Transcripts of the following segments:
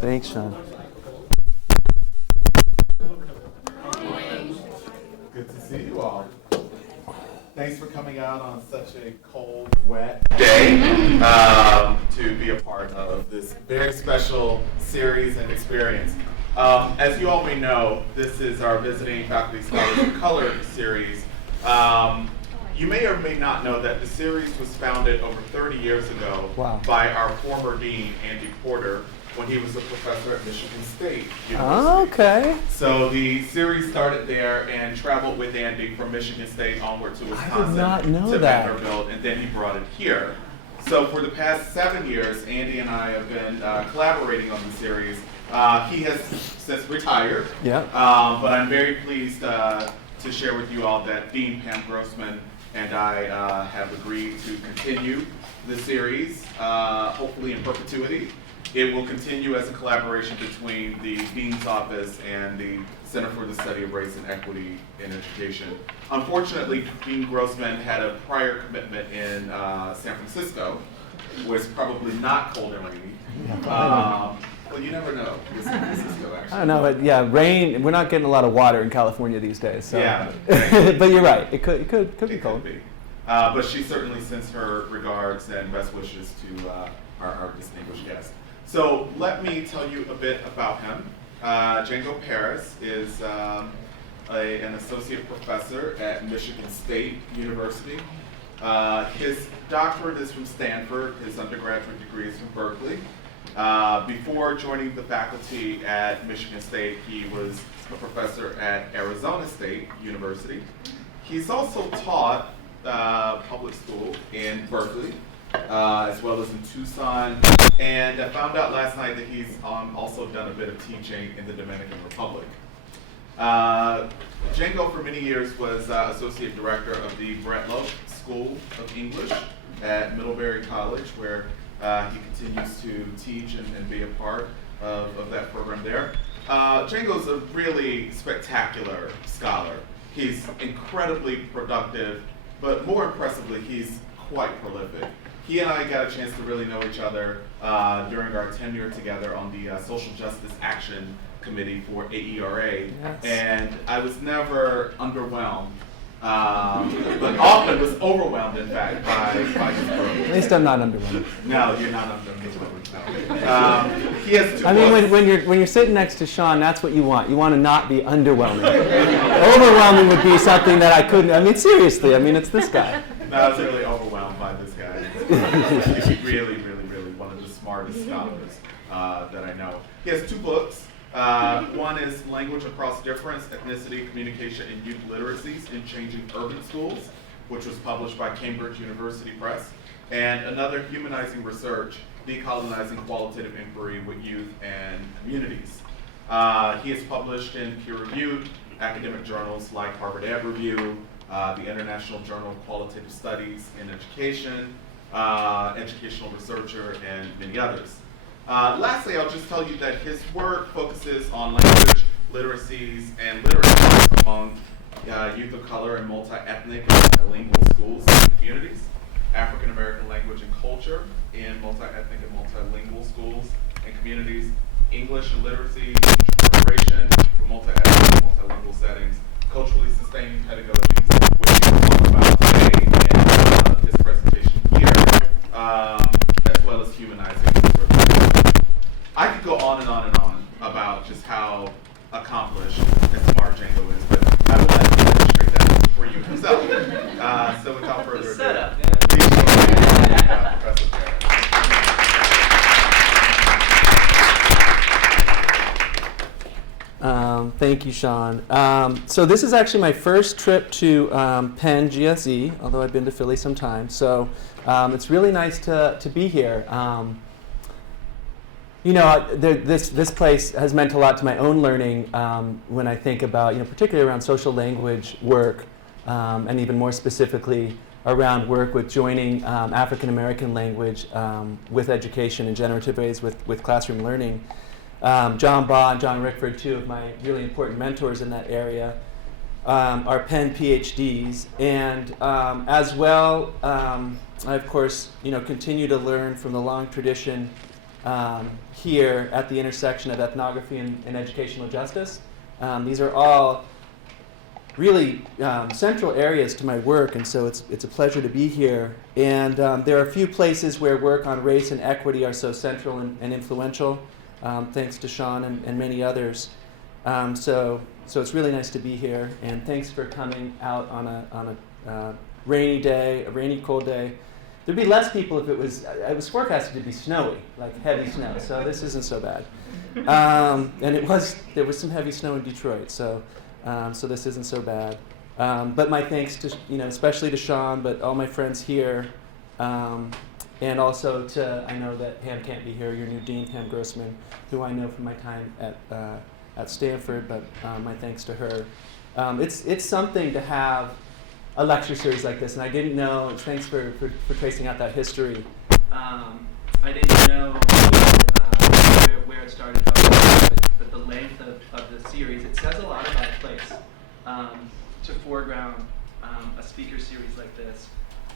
Thanks, Shaun. Good to see you all. Thanks for coming out on such a cold, wet day to be a part of this very special series and experience. As you all may know, this is our Visiting Faculty Scholars of Color series. You may or may not know that the series was founded over 30 years ago by our former dean, Andy Porter, when he was a professor at Michigan State University. Oh, okay. So the series started there and traveled with Andy from Michigan State onward to Wisconsin to Vanderbilt, and then he brought it here. So for the past 7 years, Andy and I have been collaborating on the series. He has since retired, but I'm very pleased to share with you all that Dean Pam Grossman and I have agreed to continue the series, hopefully in perpetuity. It will continue as a collaboration between the Dean's Office and the Center for the Study of Race and Equity in Education. Unfortunately, Dean Grossman had a prior commitment in San Francisco, where it's probably not cold and rainy. Well, you never know with San Francisco, actually. I don't know, but yeah, rain, we're not getting a lot of water in California these days. So. Yeah. But you're right, it could be cold. Could be. But she certainly sends her regards and best wishes to our distinguished guest. So let me tell you a bit about him. Django Paris is an associate professor at Michigan State University. His doctorate is from Stanford. His undergraduate degree is from Berkeley. Before joining the faculty at Michigan State, he was a professor at Arizona State University. He's also taught public school in Berkeley, as well as in Tucson, and I found out last night that he's also done a bit of teaching in the Dominican Republic. Django for many years was associate director of the Bretlow School of English at Middlebury College, where he continues to teach and be a part of that program there. Django's a really spectacular scholar. He's incredibly productive, but more impressively, he's quite prolific. He and I got a chance to really know each other during our tenure together on the Social Justice Action Committee for AERA, and I was never underwhelmed, but often was overwhelmed, in fact, by his program. At least I'm not underwhelmed. No, you're not underwhelmed. He has two books. When you're sitting next to Shaun, that's what you want. You want to not be underwhelming. Overwhelming would be something that I couldn't. I mean, seriously. I mean, it's this guy. No, I was really overwhelmed by this guy. He's really one of the smartest scholars that I know. He has two books. One is Language Across Difference, Ethnicity, Communication, and Youth Literacies in Changing Urban Schools, which was published by Cambridge University Press. And another, Humanizing Research, Decolonizing Qualitative Inquiry with Youth and Communities. He is published in peer-reviewed academic journals like Harvard Ed Review, the International Journal of Qualitative Studies in Education, Educational Researcher, and many others. Lastly, I'll just tell you that his work focuses on language, literacies, and literacy among youth of color and multi-ethnic and multilingual schools and communities, African American language and culture in multi-ethnic and multilingual schools and communities, English and literacy, preparation for multi-ethnic and multilingual settings, culturally sustaining pedagogies, which he will talk about today in his presentation here, as well as humanizing research. I could go on and on and on about just how accomplished and smart Django is, but I will let him demonstrate that for you himself. So without further ado, please join Professor Paris. Thank you, Shaun. So this is actually my first trip to Penn GSE, although I've been to Philly sometime. So it's really nice to be here. This place has meant a lot to my own learning when I think about, particularly around social language work, and even more specifically around work with joining African American language with education in generative ways with classroom learning. John Baugh and John Rickford, two of my really important mentors in that area, are Penn PhDs, and as well, I of course continue to learn from the long tradition here at the intersection of ethnography and educational justice. These are all really central areas to my work, and so it's a pleasure to be here. And there are a few places where work on race and equity are so central and influential, thanks to Shaun and many others. So it's really nice to be here, and thanks for coming out on a rainy day, a rainy, cold day. There'd be less people if it was forecasted to be snowy, like heavy snow, so this isn't so bad. And there was some heavy snow in Detroit, so this isn't so bad. But my thanks to, especially to Shaun, but all my friends here, and also to, I know that Pam can't be here, your new dean, Pam Grossman, who I know from my time at Stanford, but my thanks to her. It's something to have a lecture series like this, and I didn't know, thanks for tracing out that history. I didn't know where it started, but the length of the series, it says a lot about a place to foreground a speaker series like this.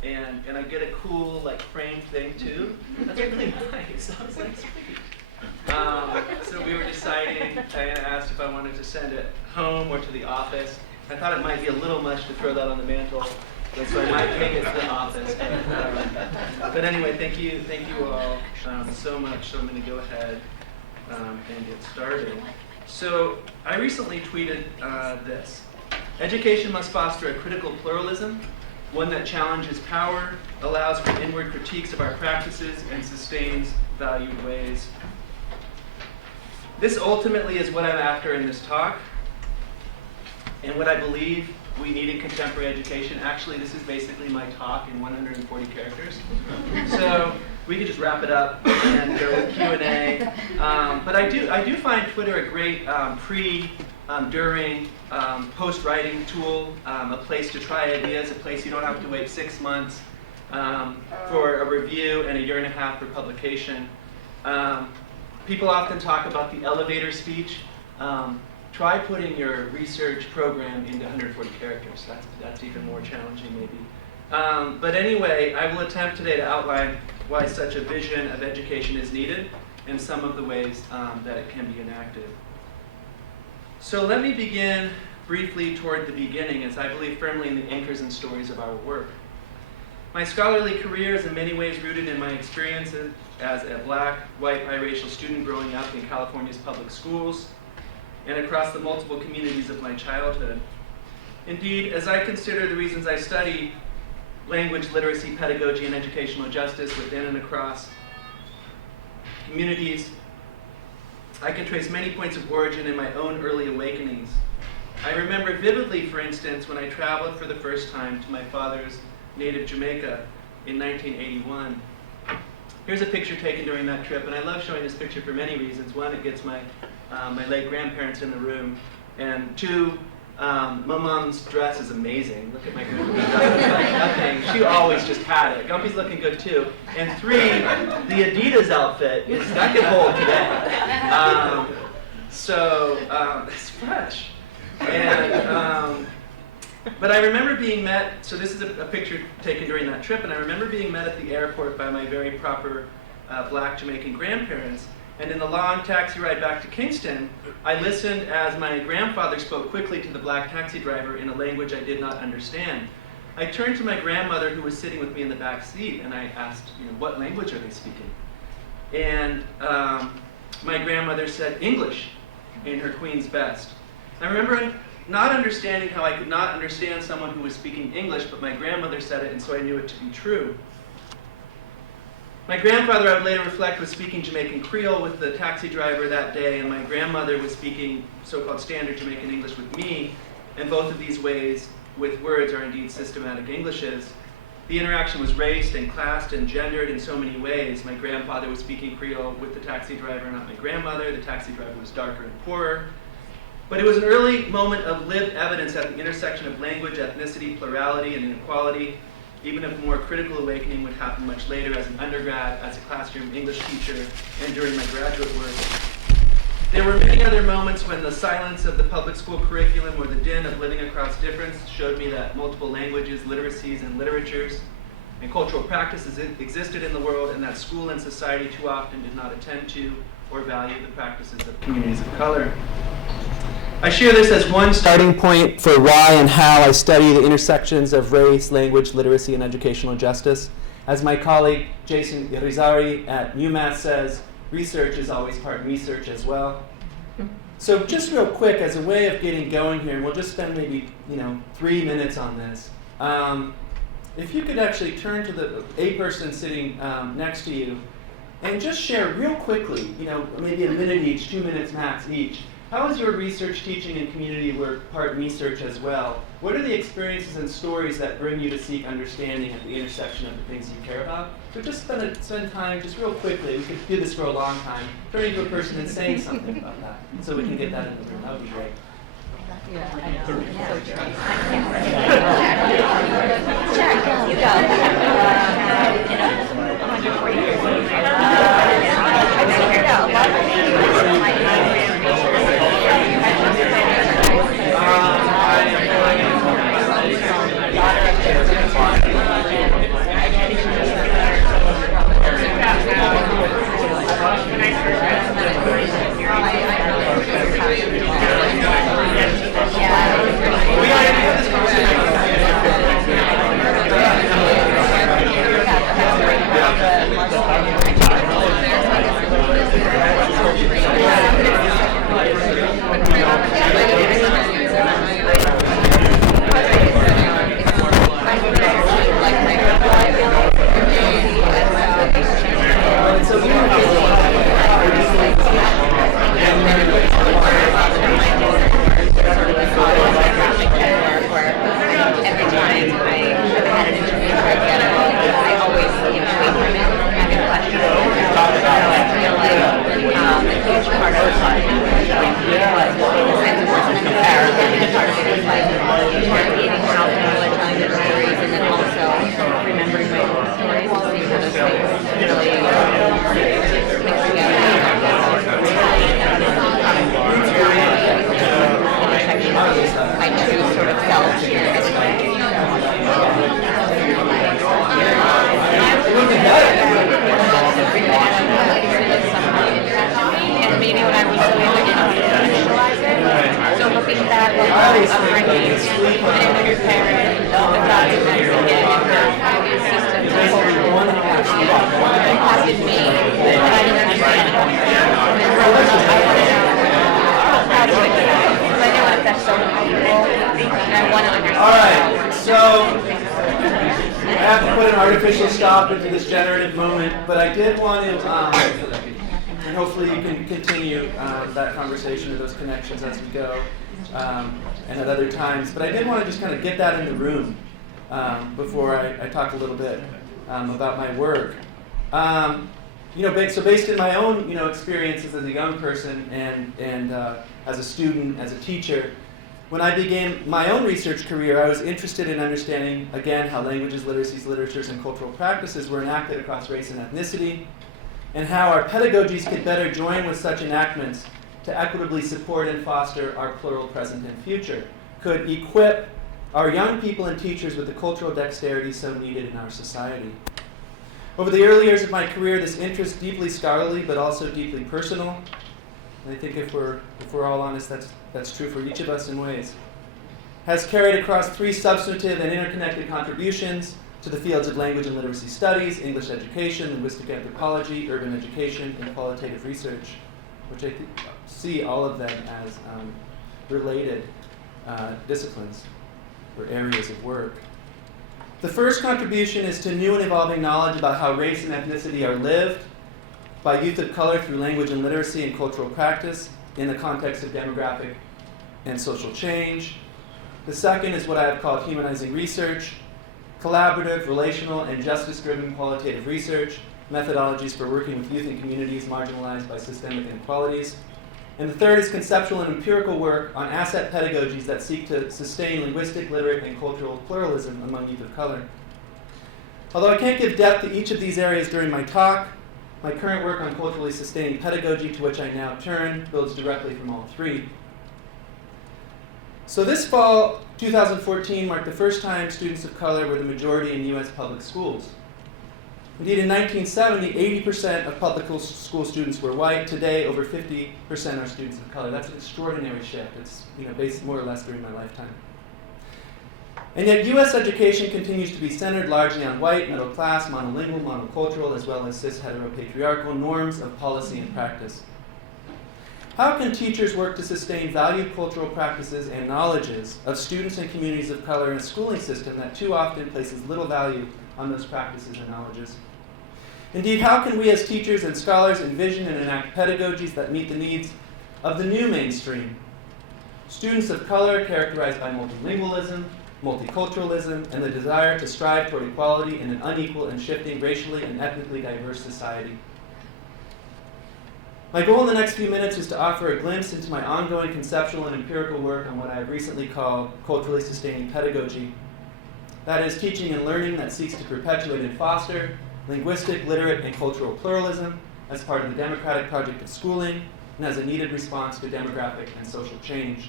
And I get a cool framed thing too. That's really nice. I was like, sweet. So we were deciding, Diana asked if I wanted to send it home or to the office. I thought it might be a little much to throw that on the mantle, and so I might take it to the office. But anyway, thank you all so much. So I'm going to go ahead and get started. So I recently tweeted this. Education must foster a critical pluralism, one that challenges power, allows for inward critiques of our practices, and sustains valued ways. This ultimately is what I'm after in this talk, and what I believe we need in contemporary education. Actually, this is basically my talk in 140 characters. So we could just wrap it up and go with Q&A. But I do find Twitter a great during, post-writing tool, a place to try ideas, a place you don't have to wait 6 months for a review and a year and a half for publication. People often talk about the elevator speech. Try putting your research program into 140 characters. That's even more challenging, maybe. But anyway, I will attempt today to outline why such a vision of education is needed and some of the ways that it can be enacted. So let me begin briefly toward the beginning, as I believe firmly in the anchors and stories of our work. My scholarly career is in many ways rooted in my experiences as a black, white, biracial student growing up in California's public schools and across the multiple communities of my childhood. Indeed, as I consider the reasons I study language, literacy, pedagogy, and educational justice within and across communities, I can trace many points of origin in my own early awakenings. I remember vividly, for instance, when I traveled for the first time to my father's native Jamaica in 1981. Here's a picture taken during that trip, and I love showing this picture for many reasons. One, it gets my late grandparents in the room, and two, my mom's dress is amazing. Look at my grandmother's dress. It's like nothing. She always just had it. Gumpy's looking good too. And three, the Adidas outfit that could hold today. So it's fresh. And but I remember being met. So this is a picture taken during that trip, and I remember being met at the airport by my very proper black Jamaican grandparents. And in the long taxi ride back to Kingston, I listened as my grandfather spoke quickly to the black taxi driver in a language I did not understand. I turned to my grandmother, who was sitting with me in the back seat, and I asked, what language are they speaking? And my grandmother said English in her Queen's best. I remember not understanding how I could not understand someone who was speaking English, but my grandmother said it, and so I knew it to be true. My grandfather, I would later reflect, was speaking Jamaican Creole with the taxi driver that day, and my grandmother was speaking so-called standard Jamaican English with me, and both of these ways with words are indeed systematic Englishes. The interaction was raced and classed and gendered in so many ways. My grandfather was speaking Creole with the taxi driver, not my grandmother. The taxi driver was darker and poorer. But it was an early moment of lived evidence at the intersection of language, ethnicity, plurality, and inequality, even if a more critical awakening would happen much later as an undergrad, as a classroom English teacher, and during my graduate work. There were many other moments when the silence of the public school curriculum or the din of living across difference showed me that multiple languages, literacies, and literatures and cultural practices existed in the world, and that school and society too often did not attend to or value the practices of communities of color. I share this as one starting point for why and how I study the intersections of race, language, literacy, and educational justice. As my colleague Jason Irizarry at UMass says, research is always part research as well. So just real quick, as a way of getting going here, and we'll just spend maybe 3 minutes on this. If you could actually turn to a person sitting next to you and just share real quickly, maybe a minute each, 2 minutes max each. How is your research, teaching, and community work part research as well? What are the experiences and stories that bring you to seek understanding at the intersection of the things you care about? So just spend time, just real quickly, we could do this for a long time, turning to a person and saying something about that, so we can get that in the room. That would be great. Yeah, I know. So Sure, you go. 140 years. I think you're a lot of artificial stop into this generative moment, but I did want to, and hopefully you can continue that conversation or those connections as we go, and at other times, but I did want to just kind of get that in the room before I talk a little bit about my work. So based in my own experiences as a young person and as a student, as a teacher, when I began my own research career, I was interested in understanding, again, how languages, literacies, literatures, and cultural practices were enacted across race and ethnicity, and how our pedagogies could better join with such enactments to equitably support and foster our plural present and future, could equip our young people and teachers with the cultural dexterity so needed in our society. Over the early years of my career, this interest, deeply scholarly but also deeply personal, and I think if we're all honest, that's true for each of us in ways, has carried across 3 substantive and interconnected contributions to the fields of language and literacy studies, English education, linguistic anthropology, urban education, and qualitative research, which I see all of them as related disciplines or areas of work. The first contribution is to new and evolving knowledge about how race and ethnicity are lived by youth of color through language and literacy and cultural practice in the context of demographic and social change. The second is what I have called humanizing research, collaborative, relational, and justice-driven qualitative research, methodologies for working with youth and communities marginalized by systemic inequalities. And the third is conceptual and empirical work on asset pedagogies that seek to sustain linguistic, literate, and cultural pluralism among youth of color. Although I can't give depth to each of these areas during my talk, my current work on culturally sustaining pedagogy, to which I now turn, builds directly from all 3. So this fall, 2014, marked the first time students of color were the majority in U.S. public schools. Indeed, in 1970, 80% of public school students were white. Today, over 50% are students of color. That's an extraordinary shift. It's based more or less during my lifetime. And yet, U.S. education continues to be centered largely on white, middle class, monolingual, monocultural, as well as cis heteropatriarchal norms of policy and practice. How can teachers work to sustain valued cultural practices and knowledges of students and communities of color in a schooling system that too often places little value on those practices and knowledges? Indeed, how can we as teachers and scholars envision and enact pedagogies that meet the needs of the new mainstream? Students of color characterized by multilingualism, multiculturalism, and the desire to strive toward equality in an unequal and shifting racially and ethnically diverse society. My goal in the next few minutes is to offer a glimpse into my ongoing conceptual and empirical work on what I have recently called culturally sustaining pedagogy. That is, teaching and learning that seeks to perpetuate and foster linguistic, literate, and cultural pluralism as part of the democratic project of schooling and as a needed response to demographic and social change.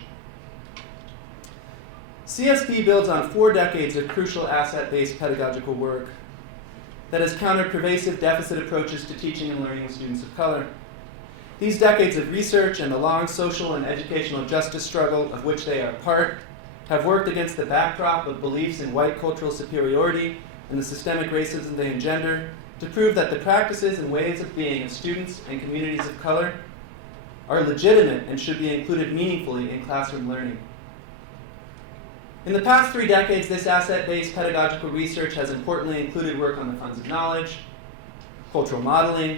CSP builds on 4 decades of crucial asset-based pedagogical work that has countered pervasive deficit approaches to teaching and learning with students of color. These decades of research and the long social and educational justice struggle of which they are part have worked against the backdrop of beliefs in white cultural superiority and the systemic racism they engender to prove that the practices and ways of being of students and communities of color are legitimate and should be included meaningfully in classroom learning. In the past 3 decades, this asset-based pedagogical research has importantly included work on the funds of knowledge, cultural modeling,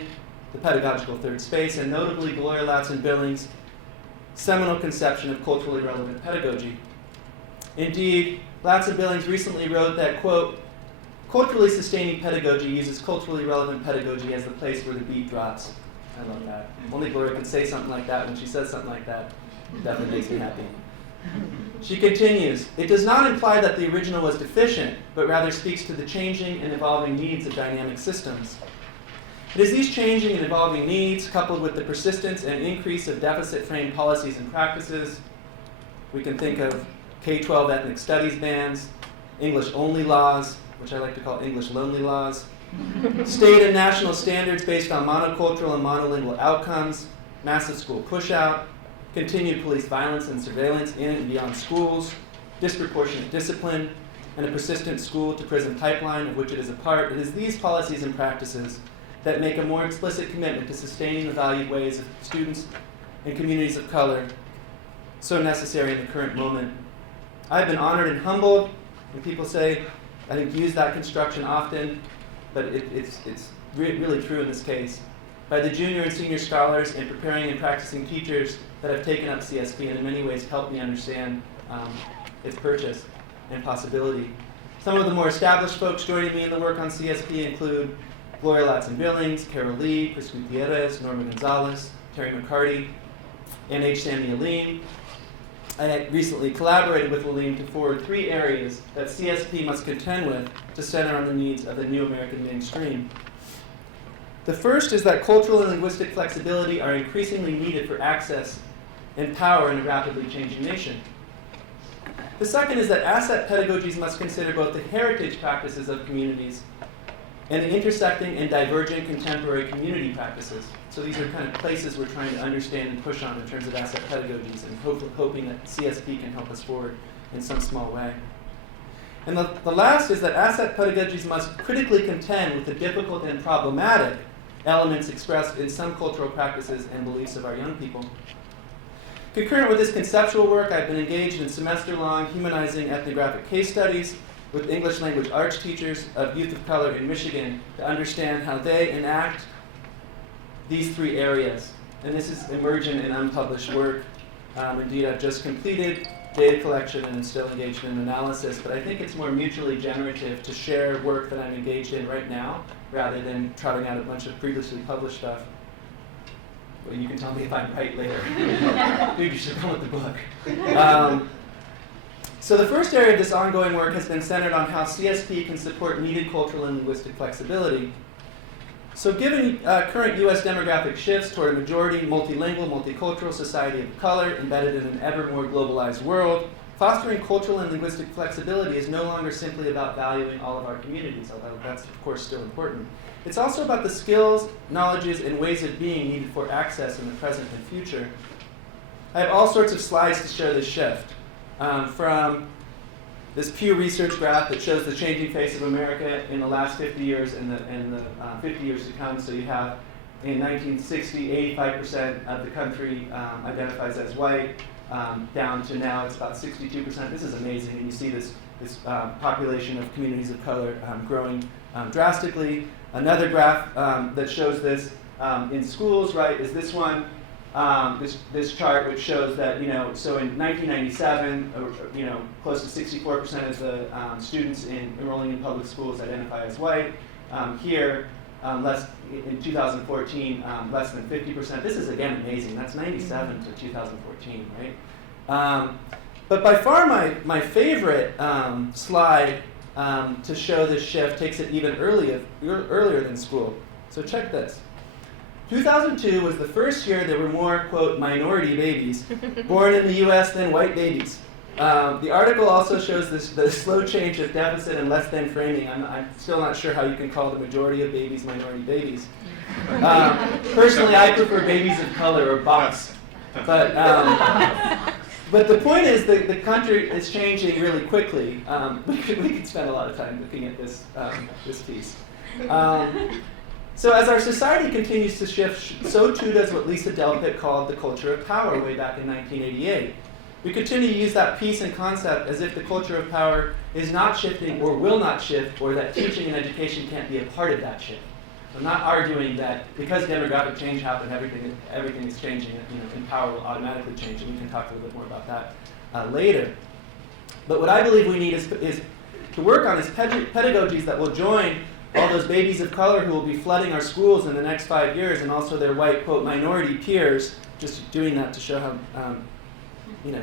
the pedagogical third space, and notably Gloria Ladson-Billings' seminal conception of culturally relevant pedagogy. Indeed, Ladson-Billings recently wrote that, quote, culturally sustaining pedagogy uses culturally relevant pedagogy as the place where the beat drops. I love that. Only Gloria can say something like that. When she says something like that, it definitely makes me happy. She continues, it does not imply that the original was deficient, but rather speaks to the changing and evolving needs of dynamic systems. It is these changing and evolving needs, coupled with the persistence and increase of deficit-framed policies and practices. We can think of K-12 ethnic studies bans, English-only laws, which I like to call English-lonely laws, state and national standards based on monocultural and monolingual outcomes, massive school push-out, continued police violence and surveillance in and beyond schools, disproportionate discipline, and a persistent school-to-prison pipeline of which it is a part. It is these policies and practices that make a more explicit commitment to sustaining the valued ways of students and communities of color so necessary in the current moment. I've been honored and humbled, and people say, I think use that construction often, but it's really true in this case, by the junior and senior scholars and preparing and practicing teachers that have taken up CSP and in many ways helped me understand its purchase and possibility. Some of the more established folks joining me in the work on CSP include Gloria Ladson-Billings, Carol Lee, Chris Gutierrez, Norma Gonzalez, Terry McCarty, and H. Sammy Aleem. I had recently collaborated with Aleem to forward 3 areas that CSP must contend with to center on the needs of the new American mainstream. The first is that cultural and linguistic flexibility are increasingly needed for access and power in a rapidly changing nation. The second is that asset pedagogies must consider both the heritage practices of communities and the intersecting and divergent contemporary community practices. So these are kind of places we're trying to understand and push on in terms of asset pedagogies and hoping that CSP can help us forward in some small way. And the last is that asset pedagogies must critically contend with the difficult and problematic elements expressed in some cultural practices and beliefs of our young people. Concurrent with this conceptual work, I've been engaged in semester-long humanizing ethnographic case studies with English language arts teachers of youth of color in Michigan to understand how they enact these 3 areas. And this is emergent and unpublished work. Indeed, I've just completed data collection and still engaged in analysis, but I think it's more mutually generative to share work that I'm engaged in right now rather than trotting out a bunch of previously published stuff. Well, you can tell me if I'm right later. Dude, you should come with the book. So the first area of this ongoing work has been centered on how CSP can support needed cultural and linguistic flexibility. So given current U.S. demographic shifts toward a majority multilingual, multicultural society of color embedded in an ever more globalized world, fostering cultural and linguistic flexibility is no longer simply about valuing all of our communities, although that's of course still important. It's also about the skills, knowledges, and ways of being needed for access in the present and future. I have all sorts of slides to show this shift. From this Pew Research graph that shows the changing face of America in the last 50 years and the 50 years to come. So you have, in 1960, 85% of the country identifies as white, down to now it's about 62%. This is amazing, and you see this population of communities of color growing drastically. Another graph that shows this in schools, right, is this one. This chart, which shows that, so in 1997, close to 64% of the students enrolling in public schools identify as white. Here, in 2014, less than 50%. This is, again, amazing. That's 97 to 2014, right? But by far my favorite slide to show this shift takes it even earlier than school. So check this. 2002 was the first year there were more, quote, minority babies born in the US than white babies. The article also shows the slow change of deficit and less than framing. I'm still not sure how you can call the majority of babies minority babies. Personally, I prefer babies of color or box. But the point is that the country is changing really quickly. We could spend a lot of time looking at this piece. So as our society continues to shift, so too does what Lisa Delpit called the culture of power way back in 1988. We continue to use that piece and concept as if the culture of power is not shifting or will not shift, or that teaching and education can't be a part of that shift. I'm not arguing that because demographic change happened, everything is changing, and power will automatically change, and we can talk a little bit more about that later. But what I believe we need is to work on is pedagogies that will join all those babies of color who will be flooding our schools in the next 5 years, and also their white, quote, minority peers, just doing that to show how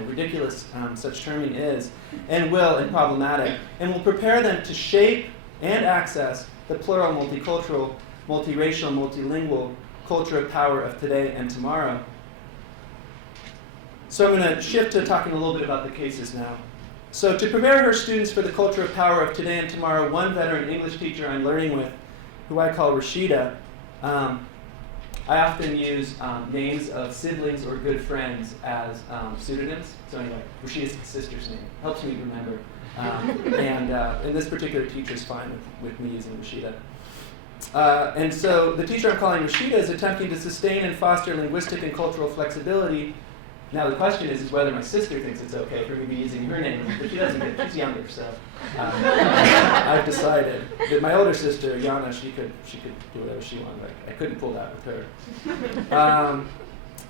ridiculous such terming is, and problematic, and will prepare them to shape and access the plural, multicultural, multiracial, multilingual culture of power of today and tomorrow. So I'm going to shift to talking a little bit about the cases now. So to prepare her students for the culture of power of today and tomorrow, one veteran English teacher I'm learning with, who I call Rashida, I often use names of siblings or good friends as pseudonyms. So anyway, Rashida's sister's name helps me remember. And this particular teacher is fine with me using Rashida. And so the teacher I'm calling Rashida is attempting to sustain and foster linguistic and cultural flexibility. Now the question is whether my sister thinks it's okay for me to be using her name, but she doesn't get, she's younger, so I've decided that my older sister, Yana, she could do whatever she wanted. I couldn't pull that with her.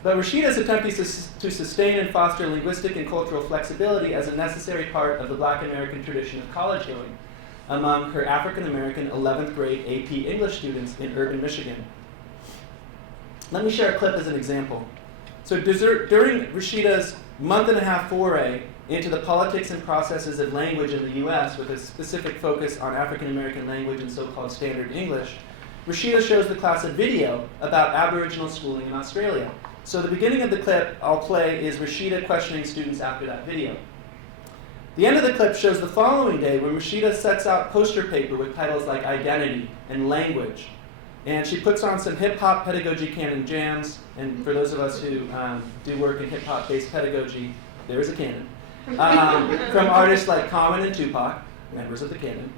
But Rashida is attempting to sustain and foster linguistic and cultural flexibility as a necessary part of the Black American tradition of college going among her African American 11th grade AP English students in urban Michigan. Let me share a clip as an example. So during Rashida's month-and-a-half foray into the politics and processes of language in the US with a specific focus on African American language and so-called standard English, Rashida shows the class a video about Aboriginal schooling in Australia. So the beginning of the clip I'll play is Rashida questioning students after that video. The end of the clip shows the following day when Rashida sets out poster paper with titles like identity and language. And she puts on some hip-hop pedagogy canon jams. And for those of us who do work in hip-hop-based pedagogy, there is a canon. From artists like Common and Tupac, members of the canon.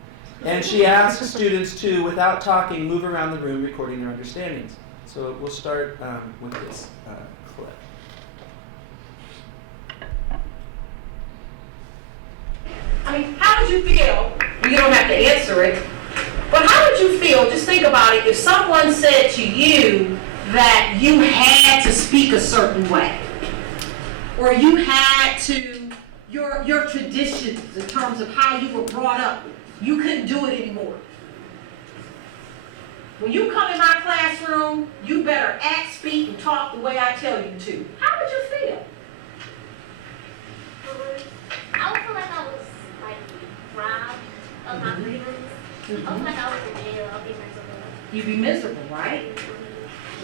And she asks students to, without talking, move around the room recording their understandings. So we'll start with this clip. I mean, how would you feel? You don't have to answer it. But how would you feel, just think about it, if someone said to you that you had to speak a certain way, or you had to, your traditions in terms of how you were brought up, you couldn't do it anymore. When you come in my classroom, you better act, speak, and talk the way I tell you to. How would you feel? I would feel like I was robbed of my freedoms. I feel like I was in jail. I'll be miserable. You'd be miserable, right?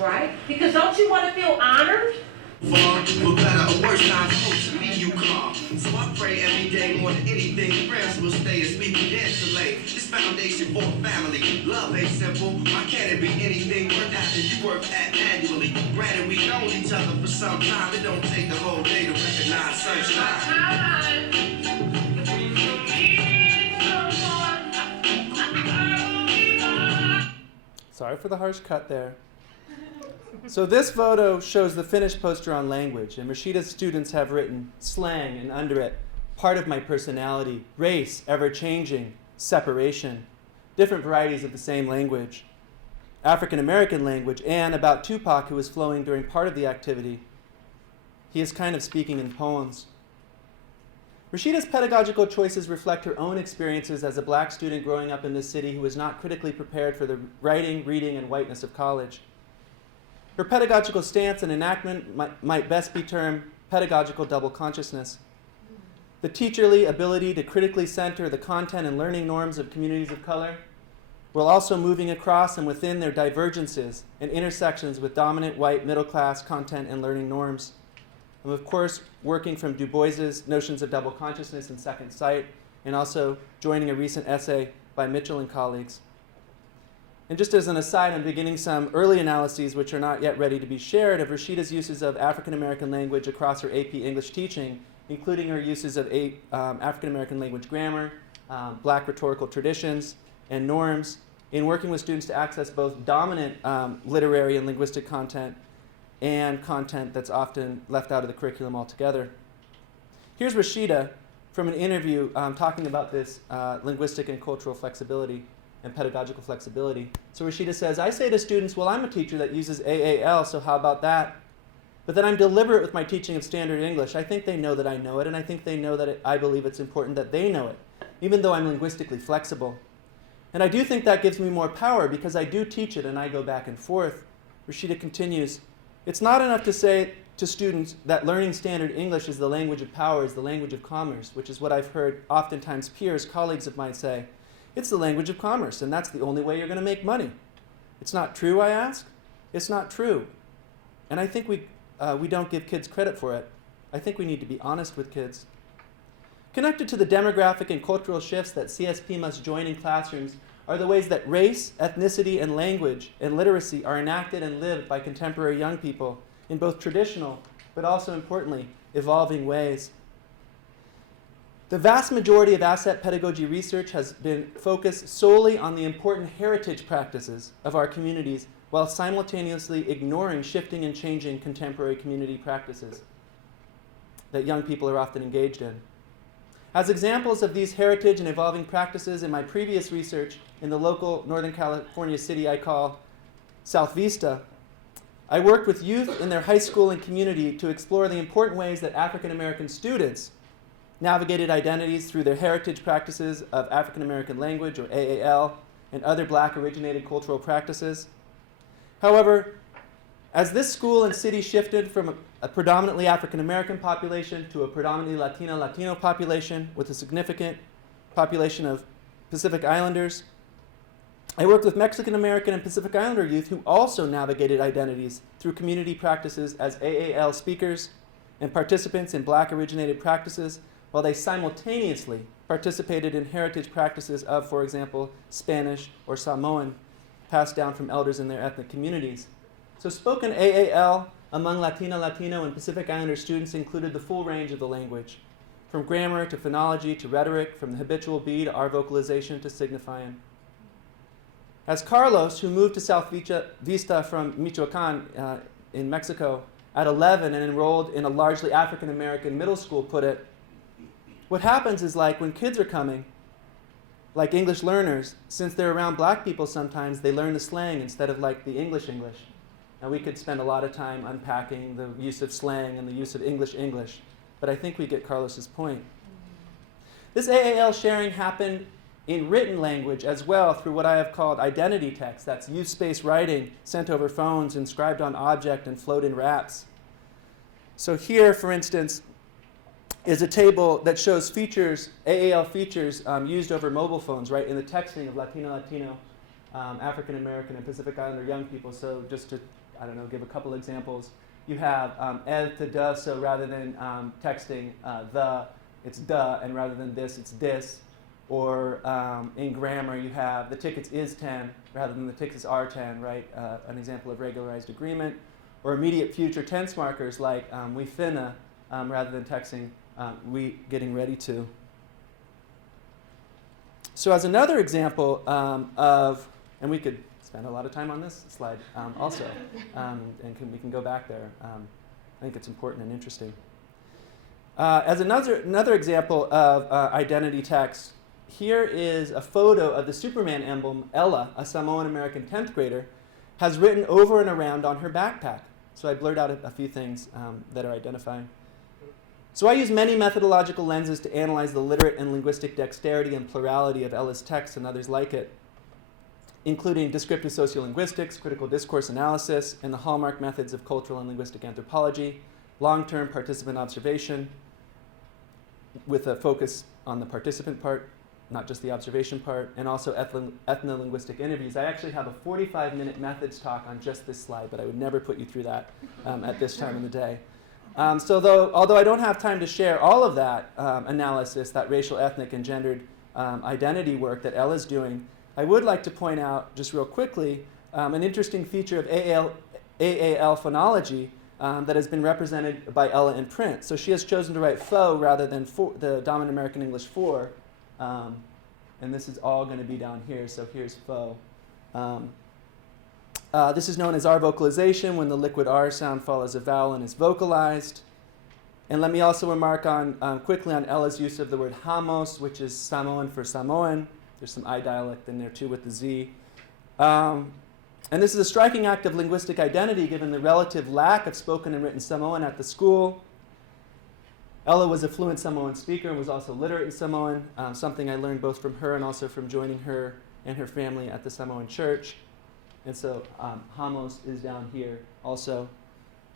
Right? Because don't you want to feel honored? For better or worse, I'm close to me, you calm. So I pray every day more than anything. Prayers will stay as we begin to lay this foundation for family. Love ain't simple. Why can't it be anything worth having you work at annually? Granted, we known each other for some time. It don't take the whole day to recognize sunshine. Sorry for the harsh cut there. So this photo shows the finished poster on language, and Rashida's students have written slang and under it, part of my personality, race, ever-changing, separation, different varieties of the same language, African-American language, and about Tupac, who was flowing during part of the activity. He is kind of speaking in poems. Rashida's pedagogical choices reflect her own experiences as a black student growing up in this city who was not critically prepared for the writing, reading, and whiteness of college. Her pedagogical stance and enactment might best be termed pedagogical double consciousness. The teacherly ability to critically center the content and learning norms of communities of color, while also moving across and within their divergences and intersections with dominant white middle-class content and learning norms. And of course, working from Du Bois's notions of double consciousness and second sight, and also joining a recent essay by Mitchell and colleagues. And just as an aside, I'm beginning some early analyses which are not yet ready to be shared of Rashida's uses of African American language across her AP English teaching, including her uses of African American language grammar, black rhetorical traditions, and norms in working with students to access both dominant literary and linguistic content and content that's often left out of the curriculum altogether. Here's Rashida from an interview talking about this linguistic and cultural flexibility and pedagogical flexibility. So Rashida says, I say to students, well, I'm a teacher that uses AAL, so how about that? But then I'm deliberate with my teaching of standard English. I think they know that I know it, and I think they know that I believe it's important that they know it, even though I'm linguistically flexible. And I do think that gives me more power because I do teach it and I go back and forth. Rashida continues, it's not enough to say to students that learning standard English is the language of power, is the language of commerce, which is what I've heard oftentimes peers, colleagues of mine say. It's the language of commerce, and that's the only way you're going to make money. It's not true, I ask? It's not true. And I think we don't give kids credit for it. I think we need to be honest with kids. Connected to the demographic and cultural shifts that CSP must join in classrooms are the ways that race, ethnicity, and language and literacy are enacted and lived by contemporary young people in both traditional, but also importantly, evolving ways. The vast majority of asset pedagogy research has been focused solely on the important heritage practices of our communities while simultaneously ignoring shifting and changing contemporary community practices that young people are often engaged in. As examples of these heritage and evolving practices in my previous research in the local Northern California city I call South Vista, I worked with youth in their high school and community to explore the important ways that African American students navigated identities through their heritage practices of African American language, or AAL, and other black originated cultural practices. However, as this school and city shifted from a predominantly African American population to a predominantly Latino population with a significant population of Pacific Islanders, I worked with Mexican American and Pacific Islander youth who also navigated identities through community practices as AAL speakers and participants in black originated practices, while they simultaneously participated in heritage practices of, for example, Spanish or Samoan, passed down from elders in their ethnic communities. So spoken AAL among Latino, and Pacific Islander students included the full range of the language, from grammar to phonology to rhetoric, from the habitual B to R vocalization to signifying. As Carlos, who moved to South Vista from Michoacan in Mexico at 11 and enrolled in a largely African American middle school, put it, what happens is, like when kids are coming, like English learners, since they're around black people sometimes, they learn the slang instead of like the English. Now we could spend a lot of time unpacking the use of slang and the use of English, but I think we get Carlos's point. This AAL sharing happened in written language as well through what I have called identity text. That's use-space writing sent over phones, inscribed on object, and flowed in raps. So here, for instance, is a table that shows features, AAL features used over mobile phones, right, in the texting of Latino, African American, and Pacific Islander young people. So just to, give a couple examples. you have el to the, so rather than texting the, it's the, and rather than this, it's this. Or in grammar, you have the tickets is 10, rather than the tickets are 10, right? An example of regularized agreement. Or immediate future tense markers like we finna, rather than texting we getting ready to. So as another example of, and we could spend a lot of time on this slide also, and we can go back there. I think it's important and interesting. As another example of identity text, here is a photo of the Superman emblem Ella, a Samoan American 10th grader, has written over and around on her backpack. So I blurred out a few things that are identifying. So I use many methodological lenses to analyze the literate and linguistic dexterity and plurality of Ella's text and others like it, including descriptive sociolinguistics, critical discourse analysis, and the hallmark methods of cultural and linguistic anthropology, long-term participant observation, with a focus on the participant part, not just the observation part, and also ethno-linguistic interviews. I actually have a 45-minute methods talk on just this slide, but I would never put you through that at this time of the day. Although I don't have time to share all of that analysis, that racial, ethnic, and gendered identity work that Ella's doing, I would like to point out, just real quickly, an interesting feature of AAL phonology that has been represented by Ella in print. So she has chosen to write fo rather than the dominant American English for, and this is all going to be down here, so here's fo. This is known as R vocalization, when the liquid R sound follows a vowel and is vocalized. And let me also remark quickly on Ella's use of the word hamos, which is Samoan for Samoan. There's some I dialect in there too with the Z. And this is a striking act of linguistic identity given the relative lack of spoken and written Samoan at the school. Ella was a fluent Samoan speaker and was also literate in Samoan, something I learned both from her and also from joining her and her family at the Samoan church. And so hamos is down here also,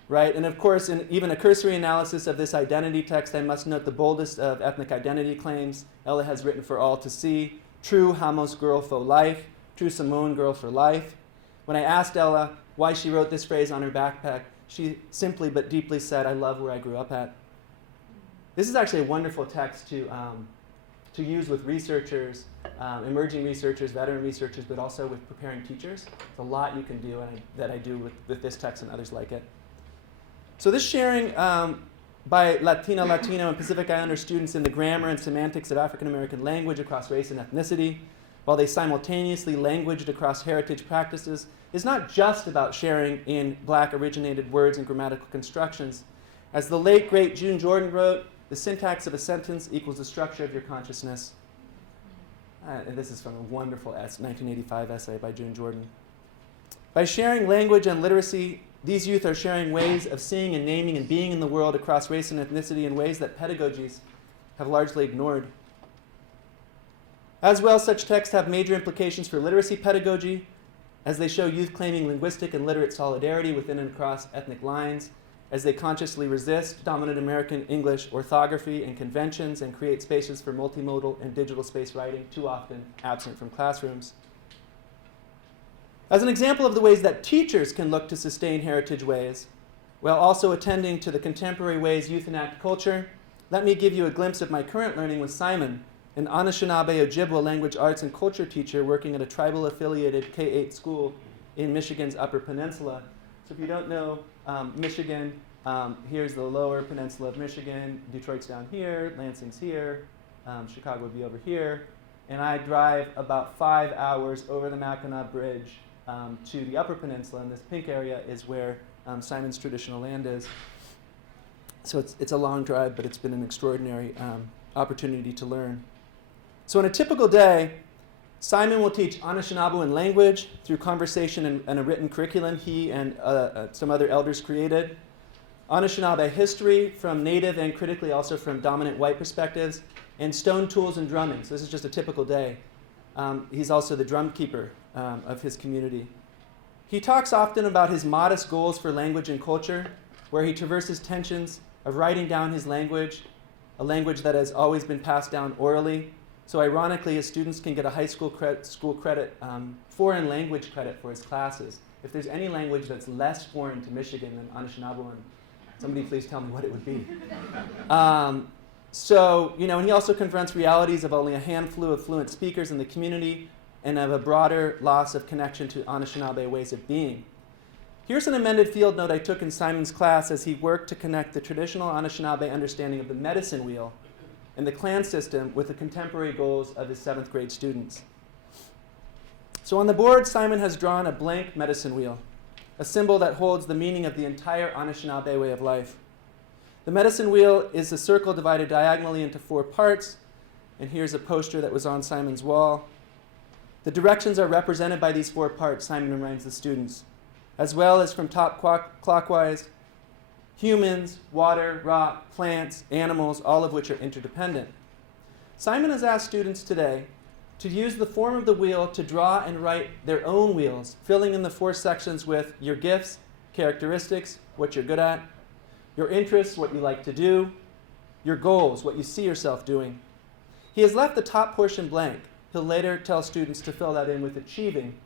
right? And of course, in even a cursory analysis of this identity text, I must note the boldest of ethnic identity claims Ella has written for all to see. True hamos girl for life, true Samoan girl for life. When I asked Ella why she wrote this phrase on her backpack, she simply but deeply said, I love where I grew up at. This is actually a wonderful text to use with researchers, emerging researchers, veteran researchers, but also with preparing teachers. There's a lot you can do, and that I do with this text and others like it. So this sharing by Latino, and Pacific Islander students in the grammar and semantics of African American language across race and ethnicity, while they simultaneously languaged across heritage practices, is not just about sharing in Black-originated words and grammatical constructions. As the late, great June Jordan wrote, the syntax of a sentence equals the structure of your consciousness. And this is from a wonderful 1985 essay by June Jordan. By sharing language and literacy, these youth are sharing ways of seeing and naming and being in the world across race and ethnicity in ways that pedagogies have largely ignored. As well, such texts have major implications for literacy pedagogy, as they show youth claiming linguistic and literate solidarity within and across ethnic lines, as they consciously resist dominant American English orthography and conventions and create spaces for multimodal and digital space writing, too often absent from classrooms. As an example of the ways that teachers can look to sustain heritage ways, while also attending to the contemporary ways youth enact culture, let me give you a glimpse of my current learning with Simon, an Anishinaabe Ojibwa language arts and culture teacher working at a tribal-affiliated K-8 school in Michigan's Upper Peninsula. So if you don't know Michigan, here's the lower peninsula of Michigan. Detroit's down here, Lansing's here, Chicago would be over here. And I drive about 5 hours over the Mackinac Bridge to the Upper Peninsula, and this pink area is where Simon's traditional land is. So it's a long drive, but it's been an extraordinary opportunity to learn. So on a typical day, Simon will teach Anishinaabemowin language through conversation and a written curriculum he and some other elders created. Anishinaabe history from native and critically also from dominant white perspectives, and stone tools and drumming. So this is just a typical day. He's also the drum keeper of his community. He talks often about his modest goals for language and culture, where he traverses tensions of writing down his language, a language that has always been passed down orally. So ironically, his students can get a high school credit, foreign language credit for his classes. if there's any language that's less foreign to Michigan than Anishinaabemowin, somebody please tell me what it would be. So, you know, and he also confronts realities of only a handful of fluent speakers in the community and of a broader loss of connection to Anishinaabe ways of being. Here's an amended field note I took in Simon's class as he worked to connect the traditional Anishinaabe understanding of the medicine wheel and the clan system with the contemporary goals of his 7th grade students. So on the board, Simon has drawn a blank medicine wheel, a symbol that holds the meaning of the entire Anishinaabe way of life. The medicine wheel is a circle divided diagonally into 4 parts, and here's a poster that was on Simon's wall. The directions are represented by these 4 parts, Simon reminds the students, as well as from top clockwise, humans, water, rock, plants, animals, all of which are interdependent. Simon has asked students today to use the form of the wheel to draw and write their own wheels, filling in the 4 sections with your gifts, characteristics, what you're good at, your interests, what you like to do, your goals, what you see yourself doing. He has left the top portion blank. He'll later tell students to fill that in with achieving,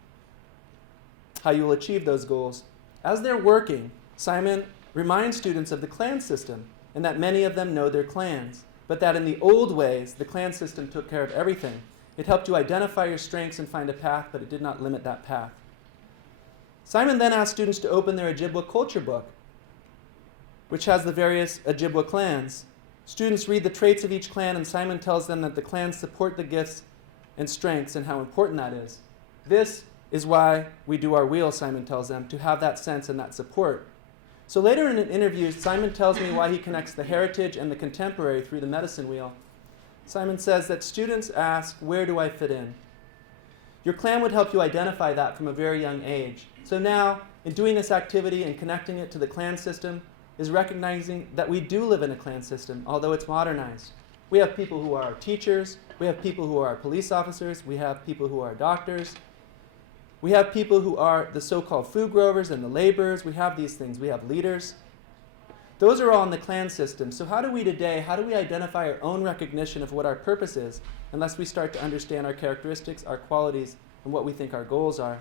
how you will achieve those goals. As they're working, Simon reminds students of the clan system and that many of them know their clans, but that in the old ways, the clan system took care of everything. It helped you identify your strengths and find a path, but it did not limit that path. Simon then asked students to open their Ojibwa culture book, which has the various Ojibwa clans. Students read the traits of each clan, and Simon tells them that the clans support the gifts and strengths and how important that is. This is why we do our wheel, Simon tells them, to have that sense and that support. So later in an interview, Simon tells me why he connects the heritage and the contemporary through the medicine wheel. Simon says that students ask, where do I fit in? Your clan would help you identify that from a very young age. So now, in doing this activity and connecting it to the clan system, is recognizing that we do live in a clan system, although it's modernized. We have people who are teachers, we have people who are police officers, we have people who are doctors, we have people who are the so-called food growers and the laborers. We have these things. We have leaders. Those are all in the clan system. So how do we identify our own recognition of what our purpose is unless we start to understand our characteristics, our qualities, and what we think our goals are?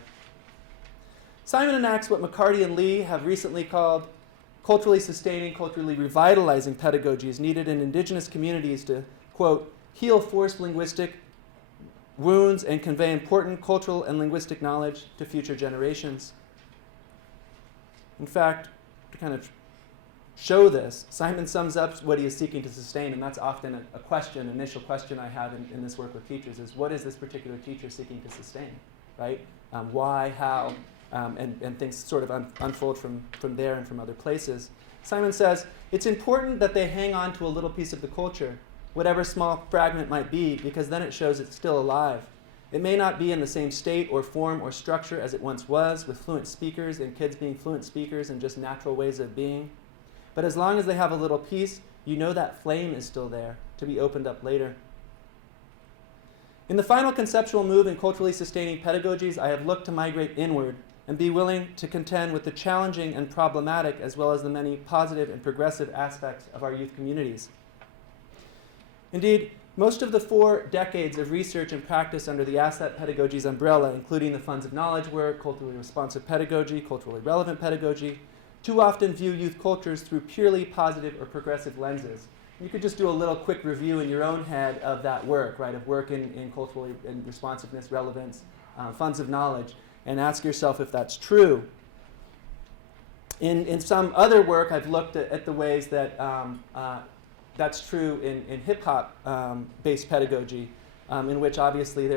Simon enacts what McCarty and Lee have recently called culturally sustaining, culturally revitalizing pedagogies needed in indigenous communities to, quote, heal forced linguistic wounds and convey important cultural and linguistic knowledge to future generations. In fact, to kind of show this, Simon sums up what he is seeking to sustain, and that's often a question, initial question I have in this work with teachers is, what is this particular teacher seeking to sustain, right? Why, how, and things sort of unfold from there and from other places. Simon says, it's important that they hang on to a little piece of the culture, whatever small fragment might be, because then it shows it's still alive. It may not be in the same state or form or structure as it once was, with fluent speakers and kids being fluent speakers and just natural ways of being. But as long as they have a little piece, you know that flame is still there, to be opened up later. In the final conceptual move in culturally sustaining pedagogies, I have looked to migrate inward and be willing to contend with the challenging and problematic as well as the many positive and progressive aspects of our youth communities. Indeed, most of the 4 decades of research and practice under the Asset Pedagogies umbrella, including the Funds of Knowledge work, culturally responsive pedagogy, culturally relevant pedagogy, too often view youth cultures through purely positive or progressive lenses. You could just do a little quick review in your own head of that work, right, of work in culturally in responsiveness, relevance, funds of knowledge, and ask yourself if that's true. In some other work, I've looked at the ways that that's true in hip-hop based pedagogy, in which obviously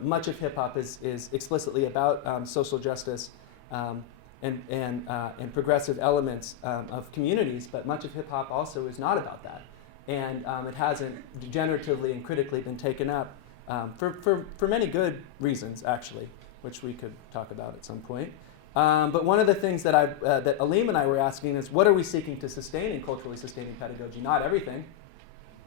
much of hip-hop is explicitly about social justice and progressive elements of communities, but much of hip-hop also is not about that. And it hasn't degeneratively and critically been taken up for many good reasons, actually, which we could talk about at some point. But one of the things that that Aleem and I were asking is, what are we seeking to sustain in culturally sustaining pedagogy? Not everything.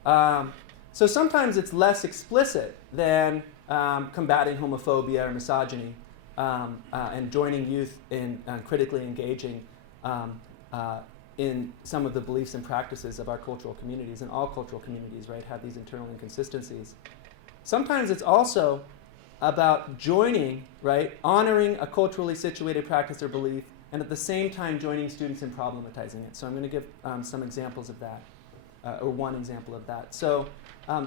So sometimes it's less explicit than combating homophobia or misogyny and joining youth in critically engaging in some of the beliefs and practices of our cultural communities. And all cultural communities, right, have these internal inconsistencies. Sometimes it's also about joining, right, honoring a culturally situated practice or belief, and at the same time joining students in problematizing it. So I'm going to give some examples of that, or one example of that. So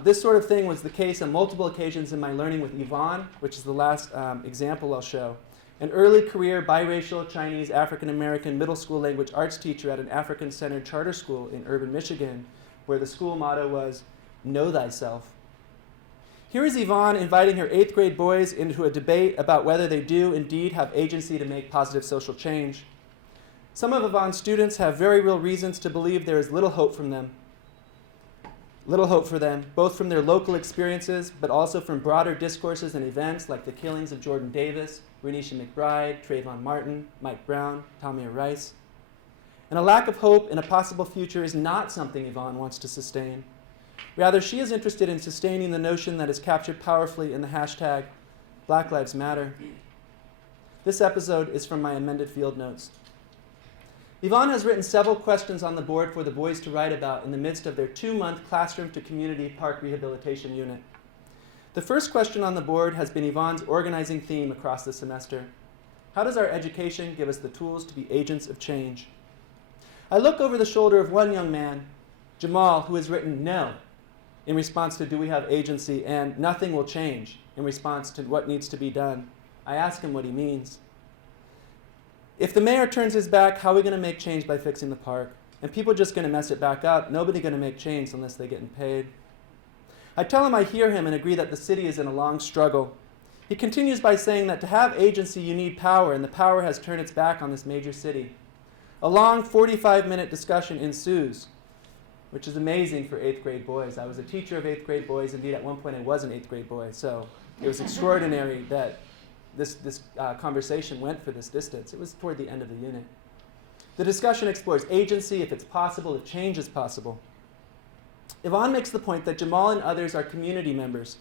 this sort of thing was the case on multiple occasions in my learning with Yvonne, which is the last example I'll show. An early career biracial Chinese African-American middle school language arts teacher at an African-centered charter school in urban Michigan, where the school motto was, "Know thyself." Here is Yvonne inviting her 8th grade boys into a debate about whether they do indeed have agency to make positive social change. Some of Yvonne's students have very real reasons to believe there is little hope for them, both from their local experiences, but also from broader discourses and events like the killings of Jordan Davis, Renisha McBride, Trayvon Martin, Mike Brown, Tamir Rice. And a lack of hope in a possible future is not something Yvonne wants to sustain. Rather, she is interested in sustaining the notion that is captured powerfully in the hashtag Black Lives Matter. This episode is from my amended field notes. Yvonne has written several questions on the board for the boys to write about in the midst of their 2-month classroom to community park rehabilitation unit. The first question on the board has been Yvonne's organizing theme across the semester. How does our education give us the tools to be agents of change? I look over the shoulder of one young man, Jamal, who has written no in response to do we have agency and nothing will change in response to what needs to be done. I ask him what he means. If the mayor turns his back, how are we going to make change by fixing the park? And people are just going to mess it back up. Nobody's going to make change unless they're getting paid. I tell him I hear him and agree that the city is in a long struggle. He continues by saying that to have agency, you need power, and the power has turned its back on this major city. A long 45-minute discussion ensues, which is amazing for 8th grade boys. I was a teacher of 8th grade boys. Indeed, at one point I was an 8th grade boy. So it was extraordinary that this conversation went for this distance. It was toward the end of the unit. The discussion explores agency, if it's possible, if change is possible. Yvonne makes the point that Jamal and others are community members,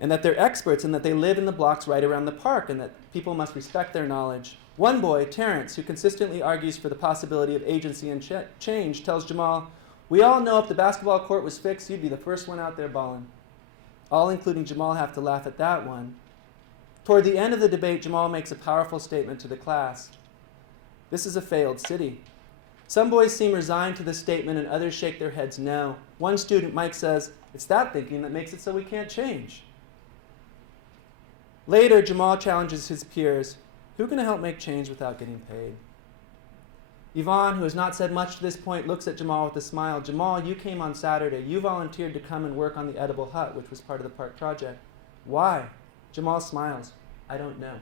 and that they're experts, and that they live in the blocks right around the park, and that people must respect their knowledge. One boy, Terrence, who consistently argues for the possibility of agency and change, tells Jamal, "We all know if the basketball court was fixed, you'd be the first one out there balling." All, including Jamal, have to laugh at that one. Toward the end of the debate, Jamal makes a powerful statement to the class. This is a failed city. Some boys seem resigned to this statement and others shake their heads no. One student, Mike, says, "It's that thinking that makes it so we can't change." Later, Jamal challenges his peers. Who can help make change without getting paid? Yvonne, who has not said much to this point, looks at Jamal with a smile. "Jamal, you came on Saturday. You volunteered to come and work on the edible hut, which was part of the park project. Why?" Jamal smiles. "I don't know."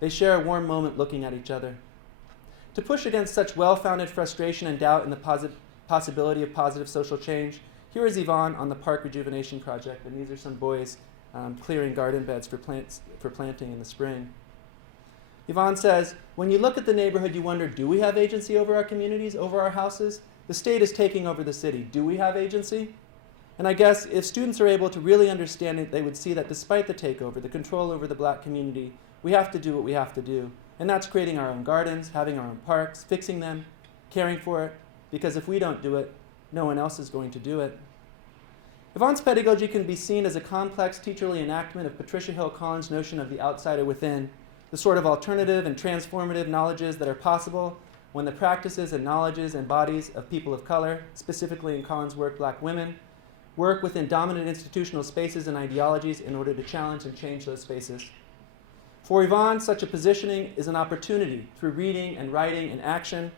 They share a warm moment looking at each other. To push against such well-founded frustration and doubt in the possibility of positive social change, here is Yvonne on the park rejuvenation project, and these are some boys clearing garden beds for planting in the spring. Yvonne says, "When you look at the neighborhood, you wonder, do we have agency over our communities, over our houses? The state is taking over the city. Do we have agency?" And I guess if students are able to really understand it, they would see that despite the takeover, the control over the black community, we have to do what we have to do. And that's creating our own gardens, having our own parks, fixing them, caring for it, because if we don't do it, no one else is going to do it. Yvonne's pedagogy can be seen as a complex teacherly enactment of Patricia Hill Collins' notion of the outsider within, the sort of alternative and transformative knowledges that are possible when the practices and knowledges and bodies of people of color, specifically in Collins' work, black women, work within dominant institutional spaces and ideologies in order to challenge and change those spaces. For Yvonne, such a positioning is an opportunity, through reading and writing and action,